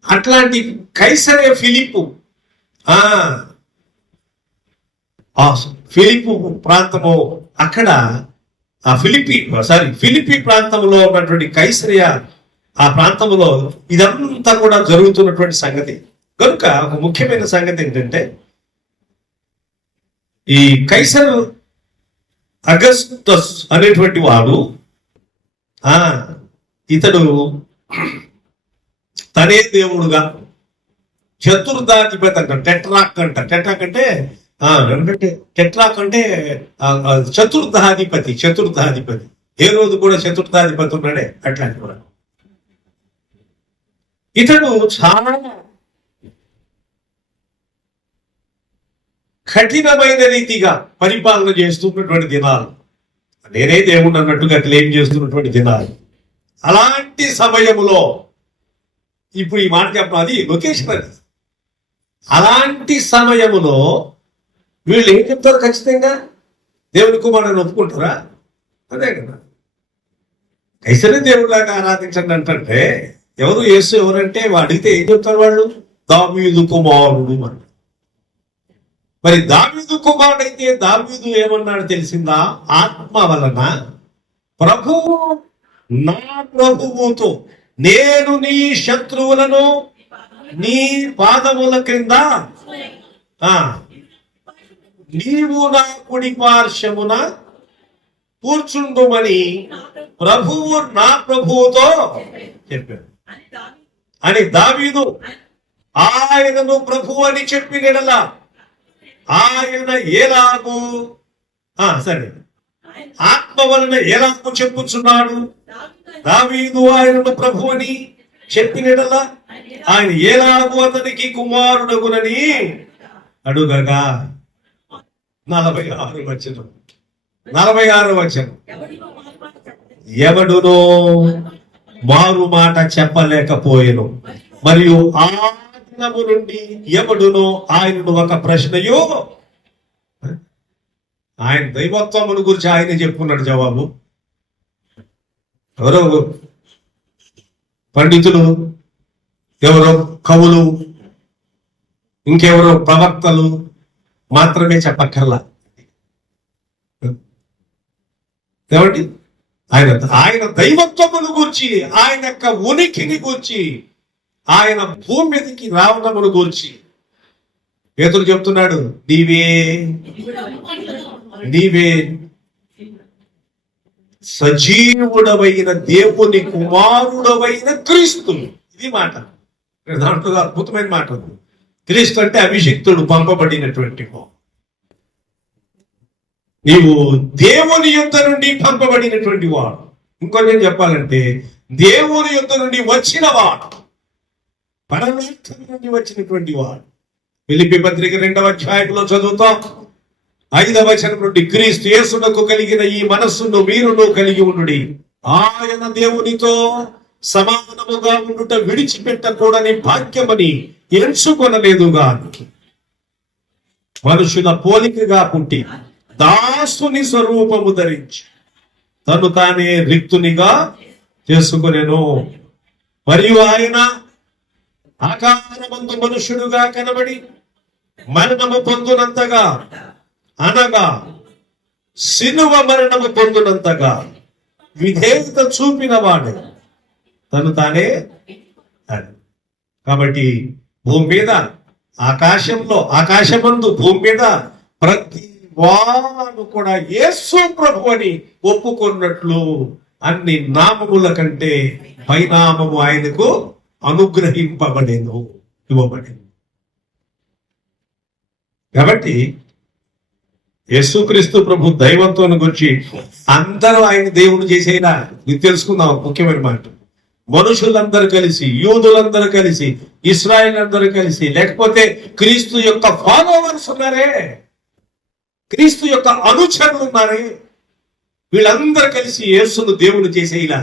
అట్లాంటి కైసరే ఫిలిప్పు, ఫిలిప్పు ప్రాంతము, అక్కడ ఆ ఫిలిప్పి ప్రాంతంలో ఉన్నటువంటి కైసరియా, ఆ ప్రాంతంలో ఇదంతా కూడా జరుగుతున్నటువంటి సంగతి. కనుక ఒక ముఖ్యమైన సంగతి ఏంటంటే, ఈ కైసర్ అగస్టస్ అనేటువంటి వాడు, ఇతడు తనే దేవుడుగా చతుర్థాధిపతి అంట, టెట్రాక్ అంటే టెట్రాక్ అంటే చతుర్థాధిపతి. ఏ రోజు కూడా చతుర్థాధిపతి ఉన్నాడే అట్లాంటి వాడు. ఇతడు చాలా కఠినమైన రీతిగా పరిపాలన చేస్తున్నటువంటి దినాలు, నేనే దేవుడు అన్నట్టుగా క్లెయిమ్ చేస్తున్నటువంటి దినాలు. అలాంటి సమయములో ఇప్పుడు ఈ మాట చెప్పడం అది లొకేషన్. అది అలాంటి సమయములో వీళ్ళు ఏం చెప్తారు? ఖచ్చితంగా దేవుని కుమారుని ఒప్పుకుంటారా? అదే కదా, కైసరే దేవుడిలాగా ఆరాధించండి అంటే ఎవరు యేసు ఎవరంటే అడిగితే ఏం చెప్తారు వాళ్ళు? దావీదు కుమారుడు అని. మరి దావీదు కుమారుడు అయితే దావీదు ఏమన్నాడు తెలిసిందా? ఆత్మ వలన ప్రభువు నా ప్రభువుతో నేను నీ శత్రువులను నీ పాదముల క్రింద నీవు నా కుడి పార్శ్వమున కూర్చుండుమని ప్రభువు నా ప్రభువుతో చెప్పాడు అని దావీదు ఆయనను ప్రభు అని చెప్పినలా ఆయన ఎలాగూ సరే ఆత్మ వలన ఎలాగూ చెప్పుచున్నాడు? దావీదు ఆయనను ప్రభు అని చెప్పినలా ఆయన ఎలాగూ అతనికి కుమారుడగునని అడుగగా 46 వచనం 46 వచనం ఎవడునో మారు మాట చెప్పలేకపోయెను, మరియు ఆ దినము నుండి ఎవడునో ఆయనను ఒక ప్రశ్నయో, ఆయన దైవత్వమును గురించి ఆయన చెప్పుకున్నాడు జవాబు. ఎవరో పండితులు, ఎవరో కవులు, ఇంకెవరో ప్రవక్తలు మాత్రమే చెప్పక్కర్లా. ఏమండి? ఆయన దైవత్వమును గూర్చి, ఆయన యొక్క ఉనికిని గూర్చి, ఆయన భూమి మీదకి రావడమును గూర్చి పేతురు చెప్తున్నాడు, నీవే సజీవుడవైన దేవుని కుమారుడవైన క్రీస్తు. ఇది మాట, దాంట్లో అద్భుతమైన మాట. క్రీస్తు అంటే అభిషిక్తుడు, పంపబడినటువంటి. నీవు దేవుని యుద్ధ నుండి పంపబడినటువంటి వాడు. ఇంకొంచెం చెప్పాలంటే దేవుని యుద్ధ నుండి వచ్చిన వాడు, పరలోకం నుండి వచ్చినటువంటి వాడు. ఫిలిప్పీ పత్రిక 2వ అధ్యాయంలో చదువుతాం 5వ వచనం నుండి, క్రీస్తు యేసునకు కలిగిన ఈ మనస్సును మీరును కలిగి ఉండుడి. ఆయన దేవునితో సమానముగా ఉండుట విడిచిపెట్టకూడని భాగ్యమని ఎంచుకొనలేదుగా, మనుషుల పోలికగా పుట్టి దాసుని స్వరూపము ధరించి తను తానే రిక్తునిగా చేసుకొనెను. మరియు ఆయన ఆకారమందు మనుష్యుడుగా కనబడి మరణము పొందునంతగా, అనగా సిలువ మరణము పొందునంతగా విధేయత చూపిన వాడు తను తానే. కాబట్టి భూమి మీద, ఆకాశమందు, భూమి మీద ప్రతి వాడు కూడా యేసు ప్రభు అని ఒప్పుకున్నట్లు అన్ని నామముల కంటే పైనామము ఆయనకు అనుగ్రహింపబడేను, ఇవ్వబడేను. కాబట్టి యేసుక్రీస్తు ప్రభు దైవత్వం గురించి అందరూ ఆయన దేవుడు చేసేలా ఇది తెలుసుకుందాం. ముఖ్యమైన మాట, మనుషులందరూ కలిసి, యూదులందరూ కలిసి, ఇశ్రాయేల్ అందరూ కలిసి, లేకపోతే క్రీస్తు యొక్క ఫాలోవర్స్ ఉన్నారే, క్రీస్తు యొక్క అనుచరులు ఉన్నారే, వీళ్ళందరూ కలిసి యేసును దేవుని చేసేలా.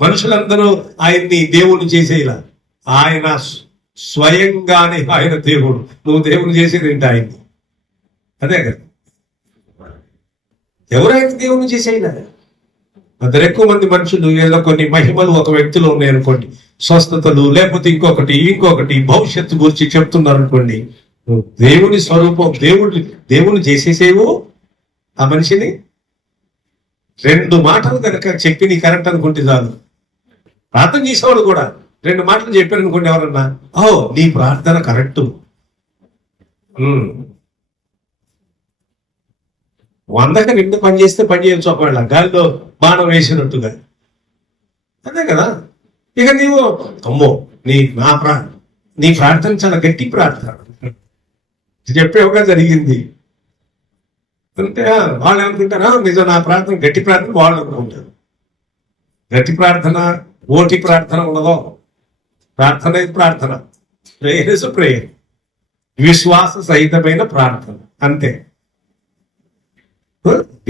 మనుషులందరూ ఆయన్ని దేవుని చేసేలా. ఆయన స్వయంగానే ఆయన దేవుడు. నువ్వు దేవుని చేసేది ఏంటి? ఆయన్ని. అదే కదా, ఎవరైనా దేవుని చేసేలా. అందరు ఎక్కువ మంది మనుషులు ఏదో కొన్ని మహిమలు ఒక వ్యక్తిలో ఉన్నాయనుకోండి, స్వస్థతలు, లేకపోతే ఇంకొకటి భవిష్యత్తు గురించి చెప్తున్నారు అనుకోండి, దేవుని స్వరూపం, దేవుని చేసేసేవు ఆ మనిషిని. 2 మాటలు కనుక చెప్పి నీ కరెక్ట్ అనుకుంటే చాలు. ప్రార్థన చేసేవాడు కూడా 2 మాటలు చెప్పారు అనుకోండి, ఎవరన్నా, నీ ప్రార్థన కరెక్టు. 100కి 2 పని చేస్తే పని చేయొచ్చు, ఒకవేళ గాలిలో బాణం వేసినట్టుగా. అదే కదా. ఇక నీవు అమ్మో నీ ప్రార్థన చాలా గట్టి ప్రార్థన చెప్పేవుగా జరిగింది అంటే వాళ్ళు అనుకుంటారా నిజం నా ప్రార్థన గట్టి ప్రార్థన వాళ్ళు అనుకుంటారు. గట్టి ప్రార్థన, ఓటి ప్రార్థన ఉండదు. ప్రార్థన ఇది ప్రార్థన, ప్రేయర్ ఇస్ ప్రేయర్, విశ్వాస సహితమైన ప్రార్థన అంతే.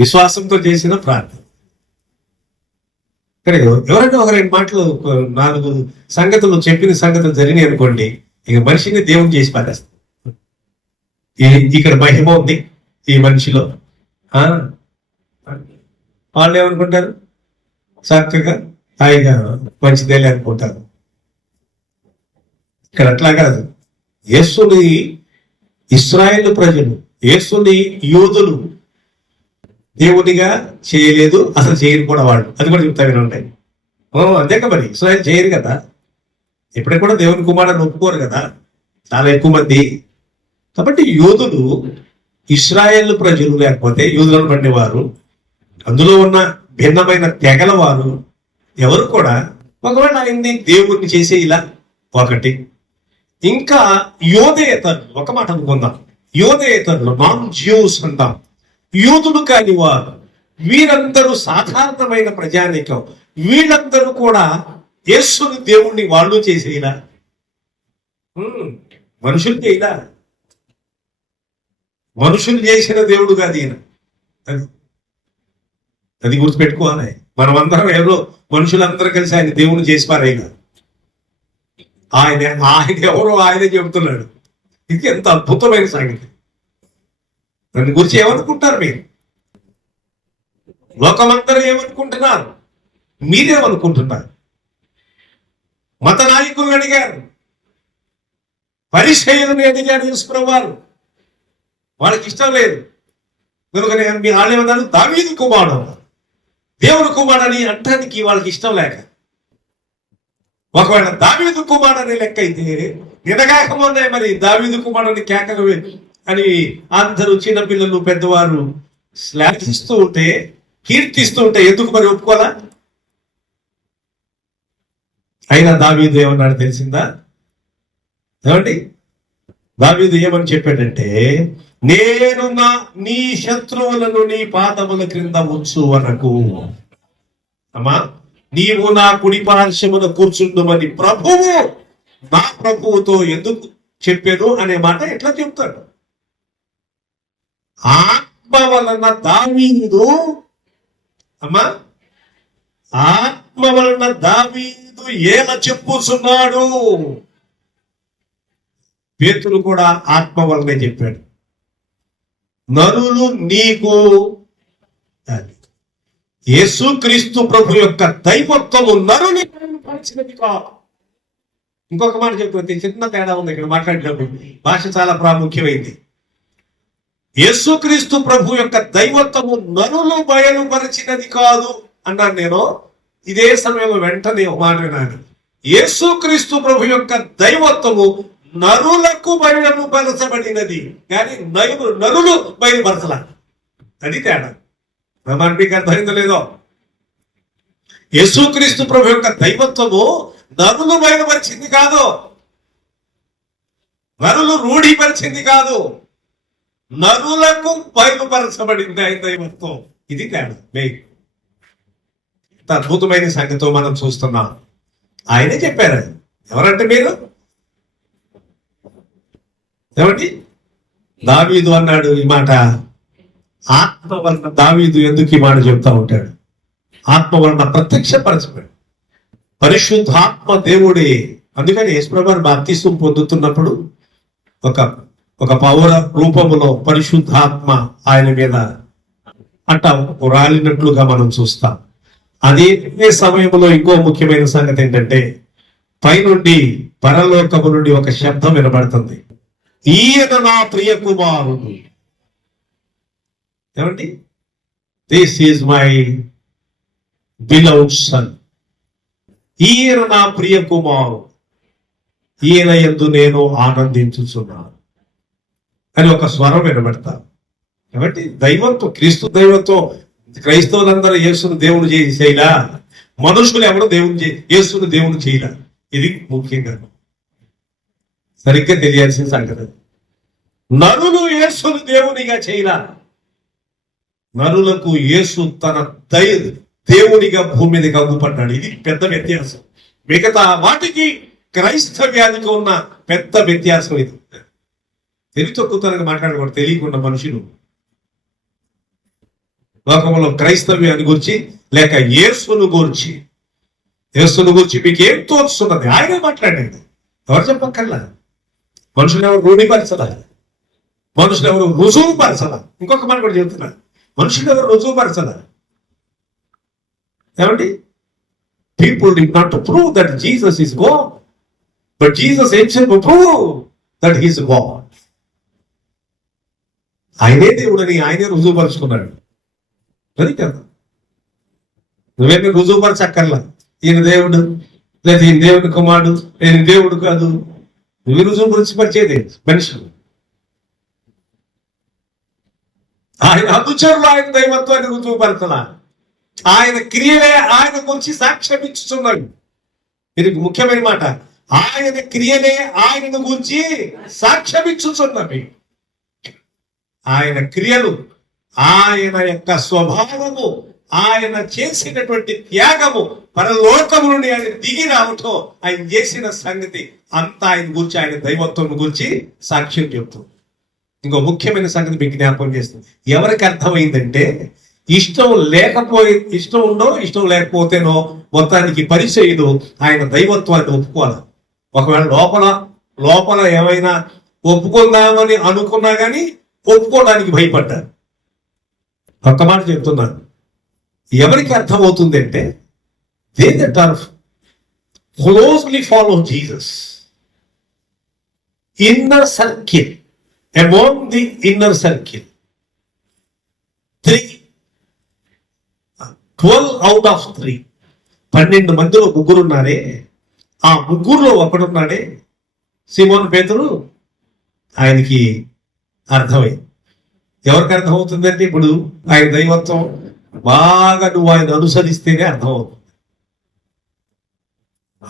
విశ్వాసంతో చేసిన ప్రార్థన. కానీ ఎవరైనా ఒక 2 మాటలు 4 సంగతులు చెప్పిన సంగతులు జరిగినాయి అనుకోండి, ఇక మనిషిని దేవుని చేసి పారేస్తాం. ఇక్కడ మహిమ ఉంది ఈ మనిషిలో. వాళ్ళు ఏమనుకుంటారు? చక్కగా హాయిగా మంచిదేలే అనుకుంటారు. ఇక్కడ అట్లా కాదు. యేసుని ఇశ్రాయేలు ప్రజలు, యేసుని యూదులు దేవునిగా చేయలేదు, అసలు చేయరు కూడా వాళ్ళు. అది కూడా చెప్తా వినండి. అంతేకా మరి ఇశ్రాయేల్ చేయరు కదా, ఇప్పటికి కూడా దేవుని కుమారుని ఒప్పుకోరు కదా చాలా ఎక్కువ మంది. కాబట్టి యూదులు, ఇశ్రాయేల్ ప్రజలు లేకపోతే యూదులను పండేవారు, అందులో ఉన్న భిన్నమైన తెగల వారు ఎవరు కూడా ఒకవేళ ఆయన్ని దేవుడిని చేసే ఇలా ఒకటి. ఇంకా యోధేతరులు, ఒక మాట అనుకుందాం, యోధేతరులు నాన్ జ్యూస్ అంటాం, యూదులు కాని వారు, వీరందరూ సాధారణమైన ప్రజానీకం, వీళ్ళందరూ కూడా యేసుని దేవుణ్ణి వాళ్ళు చేసేలా, మనుషులు చేయలా. మనుషులు చేసిన దేవుడు కాదు ఈయన. అది గుర్తుపెట్టుకోవాలి. మనమందరం ఎవరో మనుషులందరూ కలిసి ఆయన దేవుని చేసి పారేగా. ఆయన ఎవరో ఆయనే చెబుతున్నాడు. ఇది ఎంత అద్భుతమైన సంగతి. దాని గురించి ఏమనుకుంటారు మీరు? లోకమందరూ ఏమనుకుంటున్నారు? మీరేమనుకుంటున్నారు? మత నాయకులు అడిగారు, పరిచయులను అడిగారు యేసుప్రభువు వారు. వాళ్ళకి ఇష్టం లేదు కనుక మీ వాళ్ళేమన్నారు? దావీదు కుమారుడు, దేవుని కుమారుడని అంటానికి వాళ్ళకి ఇష్టం లేక, ఒకవేళ దావీదు కుమారుడని లెక్క అయితే నినగాకముందే మరి దావీదు కుమారుని కేకలు అని అందరూ చిన్నపిల్లలు పెద్దవారు శ్లాఘిస్తూ ఉంటే, కీర్తిస్తూ ఉంటే ఎందుకు మరి ఒప్పుకోవాలా? అయినా దావీదు ఏమన్నాడు తెలిసిందా? ఏమండి దావీదు ఏమని చెప్పాడంటే, నేను నీ శత్రువులను నీ పాదముల క్రింద ఉంచు అనకు. అమ్మా, నీవు నా కుడి పార్శ్వమున కూర్చుండుమని ప్రభువు నా ప్రభువుతో ఎందుకు చెప్పాను అనే మాట ఎట్లా చెప్తాడు? ఆత్మ వలన దావీదు, అమ్మా, ఆత్మ వలన దావీదు ఏల చెప్పుచున్నాడు. పేతురు కూడా ఆత్మ వలనే చెప్పాడు. నరులు నీకు, యేసుక్రీస్తు ప్రభు యొక్క దైవత్వము నరుని పరిచినది కాదు. ఇంకొక మాట చెప్తుంది, చిన్న తేడా ఉంది ఇక్కడ మాట్లాడేటప్పుడు. భాష చాలా ప్రాముఖ్యమైంది. యేసుక్రీస్తు ప్రభు యొక్క దైవత్వము నరులు బయలుపరిచినది కాదు అన్నాను నేను. ఇదే సమయంలో వెంటనే మాట వినాలి. యేసుక్రీస్తు ప్రభు యొక్క దైవత్వము నరులకు బయలుపరచబడినది కానీ నరులు బయలుపరచల. అది తేడా. మీకు అర్థమైందో లేదో? యేసుక్రీస్తు ప్రభు యొక్క దైవత్వము నరులు బయలుపరిచింది కాదు, నరులు రూఢీపరిచింది కాదు, నరులకు బయలుపరచబడింది ఆయన దైవత్వం. ఇది తేడా. ఇంత అద్భుతమైన సంగతితో మనం చూస్తున్నాం. ఆయనే చెప్పారు. ఎవరంటే మీరు ఏమండి? దావీదు అన్నాడు ఈ మాట. ఆత్మ వలన దావీదు ఎందుకు ఈ మాట చెప్తా ఉంటాడు? ఆత్మ వలన ప్రత్యక్షపరచబడి పరిశుద్ధాత్మ దేవుడే. అందుకని యేసుప్రభువు బాప్తిసం పొందుతున్నప్పుడు ఒక పౌర రూపములో పరిశుద్ధాత్మ ఆయన మీద అట్ట రాలినట్లుగా మనం చూస్తాం. అదే సమయంలో ఇంకో ముఖ్యమైన సంగతి ఏంటంటే, పైనుండి పరలోకము నుండి ఒక శబ్దం వినబడుతుంది, ఈయన నా ప్రియ కుమారుడు. ఏమండి? This is my beloved son. ఈయన నా ప్రియ కుమారుడు, ఈయన యందు నేను ఆనందించుచున్నాను అని ఒక స్వరం వినబడతా. కాబట్టి దైవంతో, క్రీస్తు దైవంతో క్రైస్తవులందరూ యేసును దేవుని చేయలా, మనుషులు ఎవరు యేసును దేవుని చేయలా. ఇది ముఖ్యంగా సరిగ్గా తెలియాల్సిన సంగతి. నరులు యేసును దేవునిగా చేయలా. నరులకు యేసు తన దేవునిగా భూమి మీదకి అగ్గుపడ్డాడు. ఇది పెద్ద వ్యత్యాసం. మిగతా వాటికి క్రైస్తవ్యానికి ఉన్న పెద్ద వ్యత్యాసం ఇది. తెలివి తక్కువతనంగా మాట్లాడకూడదు. తెలియకుండా మనుషులు లోకంలో క్రైస్తవ్యాన్ని గురించి లేక యేసును గురించి మీకు ఏం తోచుతున్నది ఆయనే మాట్లాడండి. ఎవరు చెప్పక్కర్లా. మనుషులు ఎవరు రూఢిపరచలా, మనుషులు ఎవరు రుజువుపరచలా. ఇంకొక మాట కూడా చెబుతున్నా, మనుషులు ఎవరు రుజువుపరచలా. ఏమండి, people did not prove that Jesus is God, but Jesus himself proved that he is God. ఆయనే దేవుడని ఆయనే రుజువుపరుచుకున్నాడు. అది కదా, నువ్వేమి రుజువుపరచక్కర్లా. ఈయన దేవుడు లేదా ఈయన దేవుడి కుమారుడు, ఈయన దేవుడు కాదు. నువ్వు రుజువుపరిచేది మనుషులు. ఆయన అనుచరులు ఆయన దైవత్వాన్ని రుజువుపరచలా. ఆయన క్రియలే ఆయన గురించి సాక్ష్యం ఇచ్చుతున్నాడు. ఇది ముఖ్యమైన మాట. ఆయన క్రియలే ఆయనను గురించి సాక్ష్యం ఇచ్చుతున్నవి. ఆయన క్రియలు, ఆయన యొక్క స్వభావము, ఆయన చేసినటువంటి త్యాగము, పరలోకము నుండి ఆయన దిగి రావటం, ఆయన చేసిన సంగతి అంతా ఆయన గురించి, ఆయన దైవత్వం గురించి సాక్ష్యం చెప్తుంది. ఇంకో ముఖ్యమైన సంగతి మీకు జ్ఞాపకం చేస్తుంది. ఎవరికి అర్థమైందంటే, ఇష్టం లేకపోతేనో మొత్తానికి పరిచయులు ఆయన దైవత్వాన్ని ఒప్పుకోవాలి. ఒకవేళ లోపల ఏమైనా ఒప్పుకుందామని అనుకున్నా కానీ ఒప్పుకోవడానికి భయపడ్డారు. ఒక్క మాట చెప్తున్నాను, ఎవరికి అర్థమవుతుంది అంటే, they that are closely follow Jesus, inner circle, among the inner circle 12 out of 3, 12 మందిలో ముగ్గురున్నారే. ఆ ముగ్గురులో ఒకడున్నాడే సీమోను పేతురు. ఆయనకి అర్థమైంది. ఎవరికి అర్థమవుతుందంటే, ఇప్పుడు ఆయన దైవత్వం బాగా నువ్వు ఆయన అనుసరిస్తేనే అర్థమవుతుంది.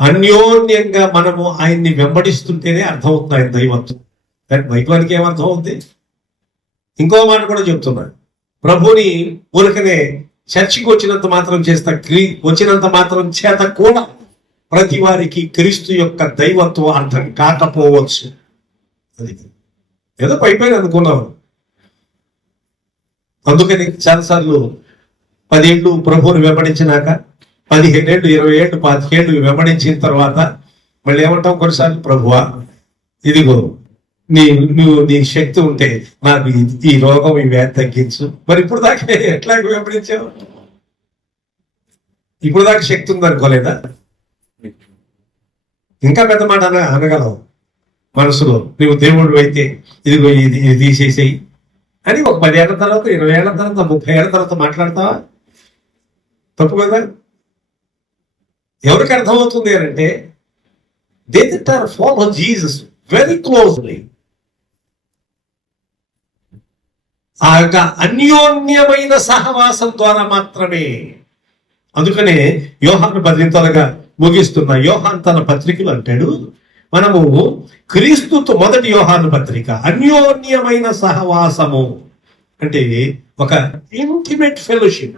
అన్యోన్యంగా మనము ఆయన్ని వెంబడిస్తుంటేనే అర్థమవుతుంది ఆయన దైవత్వం. కానీ బయటవానికి ఏమర్థం అవుతుంది? ఇంకో మాట కూడా చెప్తున్నాడు, ప్రభుని ఊరికనే చర్చికి వచ్చినంత మాత్రం చేత కూడా ప్రతి వారికి క్రీస్తు యొక్క దైవత్వం అర్థం కాకపోవచ్చు. అది ఏదో పైపైన అనుకున్నావు. అందుకని చాలాసార్లు 10 ఏళ్ళు ప్రభువుని వెంబడించినాక, 15 ఏళ్ళు, 20 ఏళ్ళు, 25 ఏళ్ళు వెంబడించిన తర్వాత మళ్ళీ ఏమంటాం కొన్నిసార్లు, ప్రభువా ఇదిగో నీ శక్తి ఉంటే నాకు ఈ రోగం, ఈ వ్యాధి తగ్గించు. మరి ఇప్పుడు దాకా ఎట్లా వెంబడించావు? ఇప్పుడు దాకా శక్తి ఉందనుకోలేదా? ఇంకా పెద్ద మాట అనగలవు మనసులో, నువ్వు దేవుడు అయితే ఇదిగో ఇది తీసేసేయి అని. ఒక 10 ఏళ్ల తర్వాత, 20 ఏళ్ల తర్వాత, 30 ఏళ్ల తర్వాత మాట్లాడతావా? తప్పు కదా. ఎవరికి అర్థమవుతుంది అంటే, they that are follow Jesus very closely. ఆ యొక్క అన్యోన్యమైన సహవాసం ద్వారా మాత్రమే. అందుకనే యోహాను 10 ముగిస్తున్న యోహాన్ తన పత్రికలు అంటాడు, మనము క్రీస్తుతో, మొదటి యోహాను పత్రిక, అన్యోన్యమైన సహవాసము అంటే ఒక ఇంటిమేట్ ఫెలోషిప్,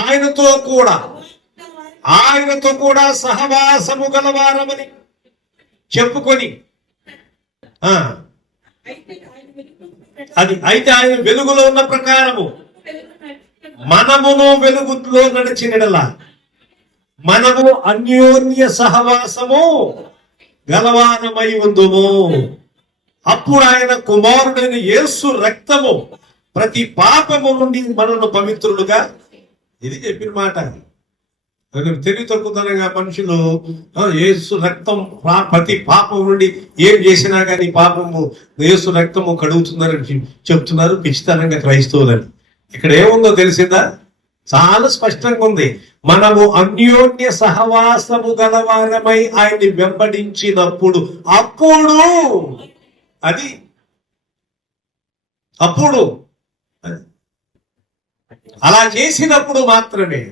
ఆయనతో కూడా సహవాసము గలవారమని చెప్పుకొని, అది అయితే ఆయన వెలుగులో ఉన్న ప్రకారము మనమును వెలుగులో నడిచినలా మనము అన్యోన్య సహవాసము గలవారమై ఉందుము. అప్పుడు ఆయన కుమారుడైన యేసు రక్తము ప్రతి పాపము నుండి మనను పవిత్రులుగా, ఇది చెప్పిన మాట. తెలివి తక్కువతనంగా మనుషులు యేసు రక్తం ప్రతి పాపం నుండి ఏం చేసినా కానీ పాపము యేసు రక్తము కడుగుతుందని చెప్తున్నారు పిచ్చితనంగా క్రైస్తవులని. ఇక్కడ ఏముందో తెలిసిందా? చాలా స్పష్టంగా ఉంది. మనము అన్యోన్య సహవాసము గలవారమై ఆయన్ని వెంబడించినప్పుడు, అప్పుడు అలా చేసినప్పుడు మాత్రమే,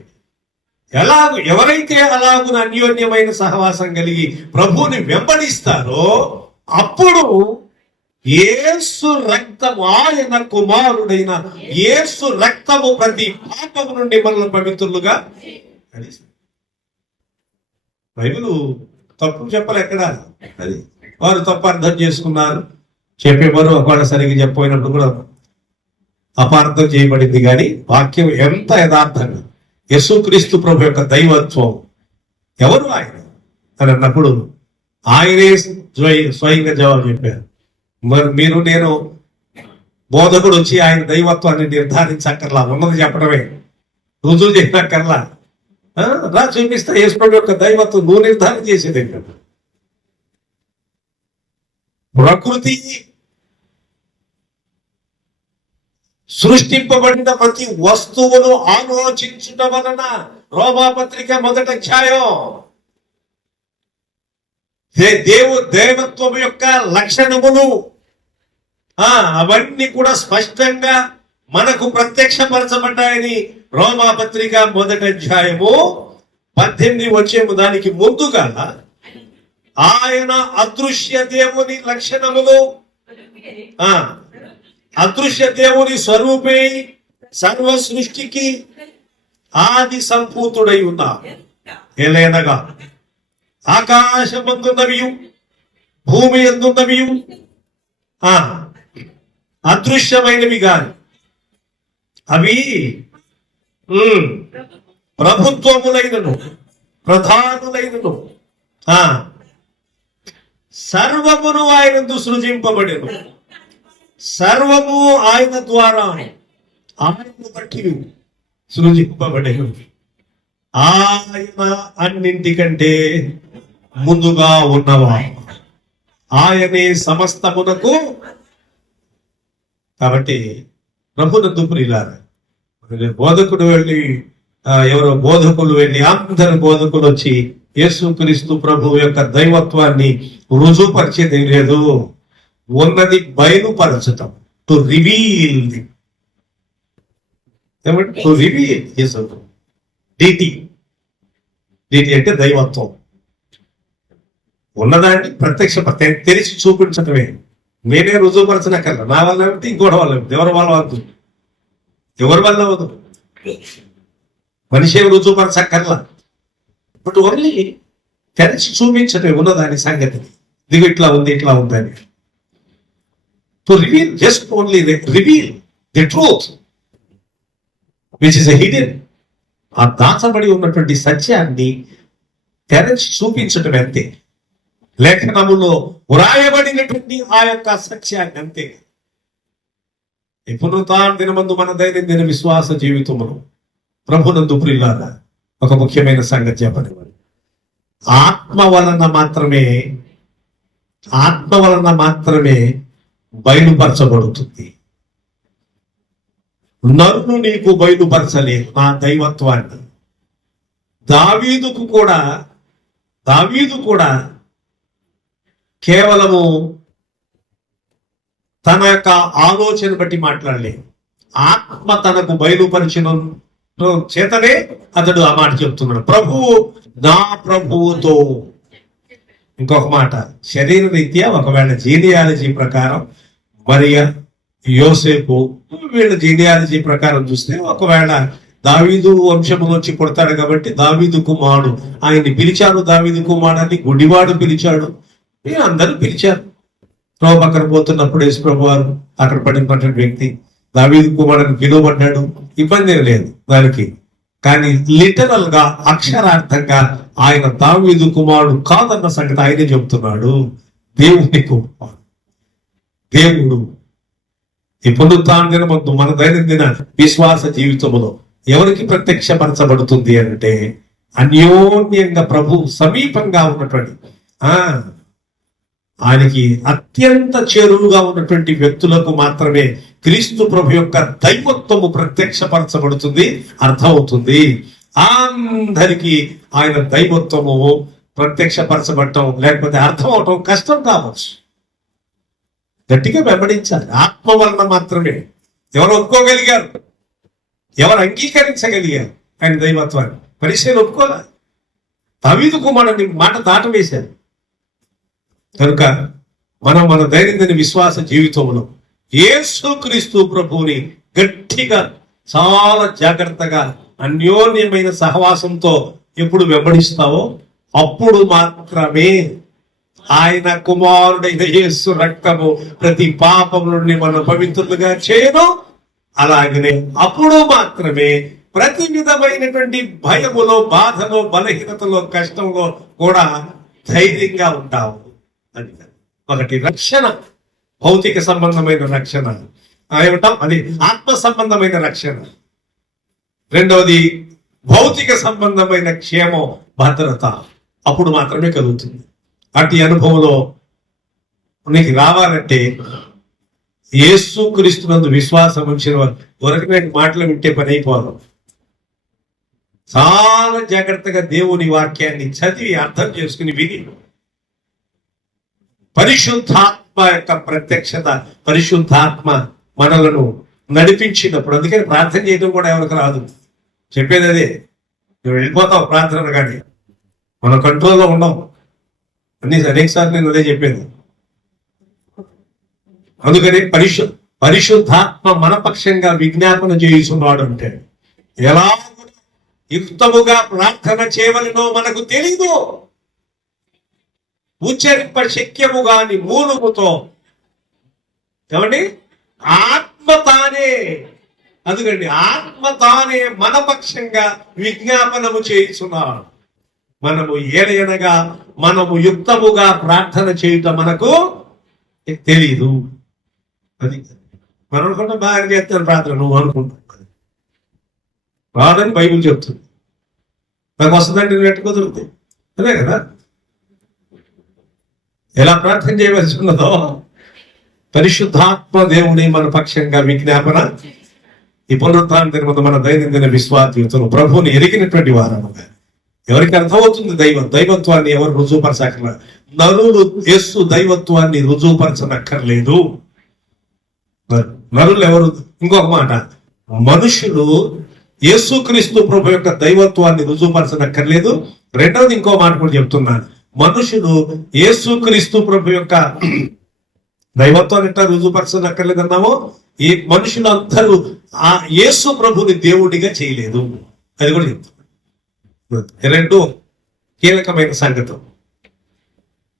ఎవరైతే అలాగున అన్యోన్యమైన సహవాసం కలిగి ప్రభువుని వెంబడిస్తారో, అప్పుడు యేసు రక్తము, ఆయన కుమారుడైన యేసు రక్తము ప్రతి పాపము నుండి మనల్ని పవిత్రులుగా. బైబిల్ తప్పు చెప్పలే ఎక్కడ. అది వారు తప్పు అర్థం చేసుకున్నారు, చెప్పేవారు ఒకవేళ సరిగ్గా చెప్పినప్పుడు కూడా అపార్థం చేయబడింది. కానీ వాక్యం ఎంత యథార్థంగా యేసుక్రీస్తు ప్రభు యొక్క దైవత్వం, ఎవరు ఆయన అని అన్నప్పుడు ఆయనే స్వయంగా జవాబు చెప్పారు. మరి మీరు నేను బోధకుడు వచ్చి ఆయన దైవత్వాన్ని నిర్ధారించక్కర్లా, ఉన్నది చెప్పడమే, రుజువు చేయక్కర్లా. రా చూపిస్తా యేసు ప్రభు యొక్క దైవత్వం, నువ్వు నిర్ధారణ చేసేది ఏంటంటే ప్రకృతి సృష్టింపబడిన ప్రతి వస్తువును ఆలోచించుట వలన, రోమాపత్రిక 1వ అధ్యాయం, దేవత్వం యొక్క లక్షణములు అవన్నీ కూడా స్పష్టంగా మనకు ప్రత్యక్షపరచబడ్డాయని రోమాపత్రిక 1వ అధ్యాయము 18 వచ్చేము. దానికి ముందుగా ఆయన అదృశ్య దేవుని లక్షణములు, అదృశ్య దేవుని స్వరూపే సర్వ సృష్టికి ఆది సంపూతుడై ఉన్నా, ఏలైనగా ఆకాశమందున్నవి భూమి ఎందున్నవి అదృశ్యమైనవి కాదు, అవి ప్రభుత్వములైనను ప్రధానులైనను సర్వమును ఆయన సృజింపబడెను. సర్వము ఆయన ద్వారా, ఆయన బట్టి సృజింపబడెను. ఆయన అన్నింటికంటే ముందుగా ఉన్నవా, ఆయనే సమస్తమునకు. కాబట్టి ప్రభునందు ప్రియులారా, బోధకుడు వెళ్ళి ఎవరో బోధకులు వెళ్ళి అందరు బోధకులు వచ్చి యేసుక్రీస్తు ప్రభు యొక్క దైవత్వాన్ని రుజువుపరిచేది లేదు, ఉన్నది బయలుపరచటం, to reveal. To reveal deity అంటే దైవత్వం. ఉన్నదాన్ని ప్రత్యక్ష తెరిచి చూపించటమే. నేనే రుజువుపరచనక్కర్లా, నా వల్ల ఏమిటి, ఇంకోటి వల్ల ఏమిటి, ఎవరి వల్ల అవ్వదు, ఎవరి వల్ల అవ్వదు, మనిషి రుజువుపరచక్కర్లా. బట్ ఓన్లీ తెరిచి చూపించటమే ఉన్నదాని సంగతిని. ఇది ఇట్లా ఉంది, ఇట్లా ఉందని. To reveal, just only reveal the truth which is hidden. ఆ దాచబడి ఉన్నటువంటి సత్యాన్ని తెరచి చూపించటం అంతే. లేఖనములో వ్రాయబడినటువంటి ఆ యొక్క సత్యాన్ని అంతే. ఇప్పుడు దినమందు మన దైనందిన విశ్వాస జీవితమును ప్రభునందు ప్రియులారా, ఒక ముఖ్యమైన సంగతి చెప్పండి. ఆత్మ వలన మాత్రమే బయలుపరచబడుతుంది. నన్ను నీకు బయలుపరచలేదు నా దైవత్వాన్ని. దావీదు కూడా కేవలము తన యొక్క ఆలోచన బట్టి మాట్లాడలేదు. ఆత్మ తనకు బయలుపరిచిన చేతనే అతడు ఆ మాట చెప్తున్నాడు. ప్రభువు నా ప్రభువుతో. ఇంకొక మాట, శరీర రీత్యా ఒకవేళ జీనియాలజీ ప్రకారం మరియా, యోసేపు, వీళ్ళ జీనియాలజీ ప్రకారం చూస్తే ఒకవేళ దావీదు వంశములోంచి పుడతాడు కాబట్టి దావీదు కుమారుడు, ఆయన్ని పిలిచాడు దావీదు కుమారుడిని, గుడివాడు పిలిచాడు, అందరూ పిలిచారు. ప్రభు పక్కన పోతున్నప్పుడు యేసు ప్రభు వారు అక్కడ పడినటువంటి వ్యక్తి దావీదు కుమారుడిని పిలువబడ్డాడు, ఇబ్బంది ఏం లేదు దానికి. కానీ లిటరల్ గా అక్షరార్థంగా ఆయన దావీదు కుమారుడు కాదన్న సంగతి ఆయనే చెబుతున్నాడు. దేవుని కుమారుడు, దేవుడు. ఈ పునరుత్థానమందు మన దైనందిన విశ్వాస జీవితంలో ఎవరికి ప్రత్యక్షపరచబడుతుంది అంటే అన్యోన్యంగా ప్రభు సమీపంగా ఉన్నటువంటి ఆయనకి అత్యంత చేరువుగా ఉన్నటువంటి వ్యక్తులకు మాత్రమే క్రీస్తు ప్రభు యొక్క దైవత్వము ప్రత్యక్షపరచబడుతుంది, అర్థమవుతుంది. అందరికీ ఆయన దైవత్వము ప్రత్యక్షపరచబడటం లేకపోతే అర్థం అవటం కష్టం కావచ్చు. గట్టిగా వెంబడించాలి. ఆత్మ వలన మాత్రమే ఎవరు ఒప్పుకోగలిగారు, ఎవరు అంగీకరించగలిగారు ఆయన దైవత్వాన్ని. పరిశీలన ఒప్పుకోలే. దావీదు కుమారుని మాట దాటవేశారు. కనుక మన దైనందిన విశ్వాస జీవితంలో యేసుక్రీస్తు ప్రభువుని గట్టిగా చాలా జాగ్రత్తగా అన్యోన్యమైన సహవాసంతో ఎప్పుడు వెంబడిస్తావో అప్పుడు మాత్రమే ఆయన కుమారుడైన యేసు రక్తము ప్రతి పాపం నుండి మనం పవిత్రులుగా చేయను. అలాగనే అప్పుడు మాత్రమే ప్రతి విధమైనటువంటి భయములో, బాధలో, బలహీనతలో, కష్టంలో కూడా ధైర్యంగా ఉంటావు. అని ఒకటి రక్షణ, భౌతిక సంబంధమైన రక్షణ ఏమంటాం, అది ఆత్మ సంబంధమైన రక్షణ. రెండవది భౌతిక సంబంధమైన క్షేమం, భద్రత. అప్పుడు మాత్రమే కలుగుతుంది. అటు అనుభవంలో నీకు రావాలంటే యేసుక్రీస్తునందు విశ్వాసం ఉంచిన వరకు మాటలు వింటే పని అయిపోదు. చాలా జాగ్రత్తగా దేవుని వాక్యాన్ని చదివి అర్థం చేసుకుని విని పరిశుద్ధాత్మ యొక్క ప్రత్యక్షత, పరిశుద్ధాత్మ మనలను నడిపించినప్పుడు, అందుకని ప్రార్థన చేయడం కూడా ఎవరికి రాదు. చెప్పేది అదే, నువ్వు వెళ్ళిపోతావు ప్రార్థన, కానీ మన కంట్రోల్లో ఉండవు. అనేక సార్లు నేను అదే చెప్పేది. అందుకని పరిశుద్ధాత్మ మన పక్షంగా విజ్ఞాపన చేయుచున్నాడు అంటే ఎలా యుక్తముగా ప్రార్థన చేయవలనో మనకు తెలీదు. ఉచ్చరింప శక్యము గాని మూలముతో ఏమండి ఆత్మ తానే, అందుకండి ఆత్మ తానే మన పక్షంగా విజ్ఞాపనము చేయుచున్నాడు. మనము ఏడనగా మనము యుక్తముగా ప్రార్థన చేయుట మనకు తెలీదు. అది మనం అనుకుంటా బాగా చేస్తాను ప్రార్థన, నువ్వు అనుకుంటావు రాదని బైబిల్ చెప్తుంది. నాకు వస్తుందంటే నువ్వు ఎట్టు కుదురుతుంది, అదే కదా. ఎలా ప్రార్థన చేయవలసి ఉన్నదో పరిశుద్ధాత్మ దేవుని మన పక్షంగా విజ్ఞాపన. ఈ పునరుత్థాన దినమున మన దైనందిన విశ్వాస జీవితంలో ప్రభువుని ఎరిగినటువంటి వారముగా ఎవరికి అర్థమవుతుంది దైవత్వాన్ని ఎవరు రుజువుపరచక్కర్లేదు. నరులు యేసు దైవత్వాన్ని రుజువుపరచనక్కర్లేదు. నరులు ఎవరు, ఇంకొక మాట, మనుషులు యేసుక్రీస్తు ప్రభు యొక్క దైవత్వాన్ని రుజువుపరచనక్కర్లేదు. రెండవది ఇంకో మాట కూడా చెప్తున్నాను, మనుషులు యేసుక్రీస్తు ప్రభు యొక్క దైవత్వాన్ని ఎట్లా రుజువుపరచనక్కర్లేదు అన్నామో, ఈ మనుషులందరూ ఆ యేసు ప్రభుని దేవుడిగా చేయలేదు. అది కూడా చెప్తాను. రెండు కీలకమైన సంగతి.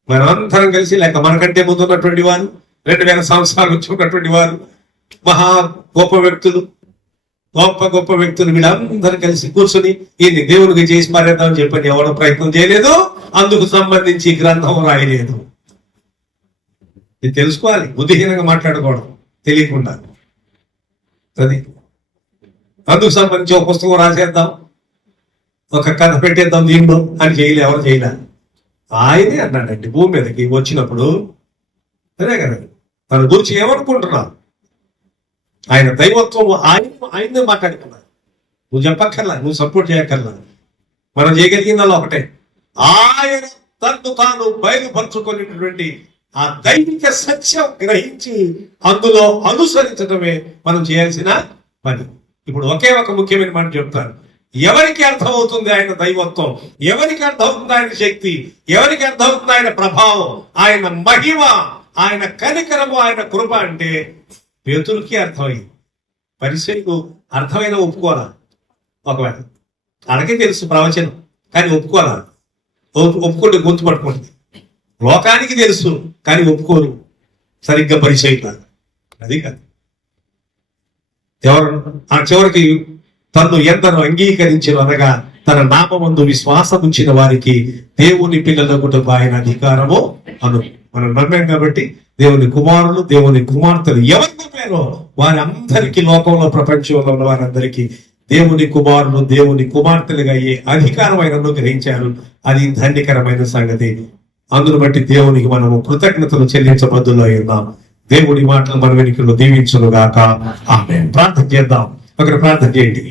మనందరం కలిసి లేక మనకంటే ముందు ఉన్నటువంటి వారు, 2000 సంవత్సరాలు వచ్చి ఉన్నటువంటి వారు, మహా గొప్ప వ్యక్తులు, గొప్ప వ్యక్తులు, వీళ్ళందరూ కలిసి కూర్చొని ఈయన్ని దేవునికి చేసి పారేద్దామని చెప్పని ఎవరు ప్రయత్నం చేయలేదు. అందుకు సంబంధించి గ్రంథం రాయలేదు. ఇది తెలుసుకోవాలి, బుద్ధిహీనంగా మాట్లాడకూడదు తెలియకుండా. అది అందుకు సంబంధించి ఒక పుస్తకం రాసేద్దాం, ఒక కథ పెట్టేద్దాం దీంట్లో అని ఎవరు చేయలే. ఆయనే అన్నాడండి భూమి మీదకి వచ్చినప్పుడు, అదే కదా తన గురించి ఏమనుకుంటున్నావు, ఆయన దైవత్వం ఆయనే మాట్లాడుకున్నాడు. నువ్వు చెప్పక్కర్లా, నువ్వు సపోర్ట్ చేయక్కర్లా. మనం చేయగలిగిందల్లా ఒకటే, ఆయన తను తాను బయలుపరుచుకునేటువంటి ఆ దైవిక సత్యం గ్రహించి అందులో అనుసరించడమే మనం చేయాల్సిన పని. ఇప్పుడు ఒకే ఒక ముఖ్యమైన మాట చెప్తాను. ఎవరికి అర్థమవుతుంది ఆయన దైవత్వం, ఎవరికి అర్థమవుతుంది ఆయన శక్తి, ఎవరికి అర్థమవుతుంది ఆయన ప్రభావం, ఆయన మహిమ, ఆయన కనికరము, ఆయన కృప అంటే పేతురుకి అర్థమైంది. పరిచయకు అర్థమైన ఒప్పుకోరా. ఒకవేళ అలాగే తెలుసు ప్రవచనం, కానీ ఒప్పుకోరా. ఒప్పుకోండి, గొంతు పట్టుకోండి. లోకానికి తెలుసు కానీ ఒప్పుకోరు సరిగ్గా పరిచయం. అది కాదు. ఎవరు ఆ చివరికి తను ఎందరో అంగీకరించిన అనగా తన నామమందు విశ్వాసం ఉంచిన వారికి దేవుని పిల్లలకు ఆయన అధికారము అను. మనం నమ్మాం కాబట్టి దేవుని కుమారులు, దేవుని కుమార్తెలు ఎవరు నమ్మారో వారి అందరికీ, లోకంలో ప్రపంచంలో ఉన్న వారందరికీ దేవుని కుమారులు, దేవుని కుమార్తెలుగా అయ్యే అధికారం ఆయనను గ్రహించారు. అది ధన్యకరమైన సంగతి. అందును బట్టి దేవునికి మనము కృతజ్ఞతలు చెల్లించబద్దులో ఉన్నాం. దేవుడి మాటలు మన వెనుకలు దీవించును గాక. ఆమేన్. ప్రార్థన చేద్దాం. ఒకరు ప్రార్థన చేయండి.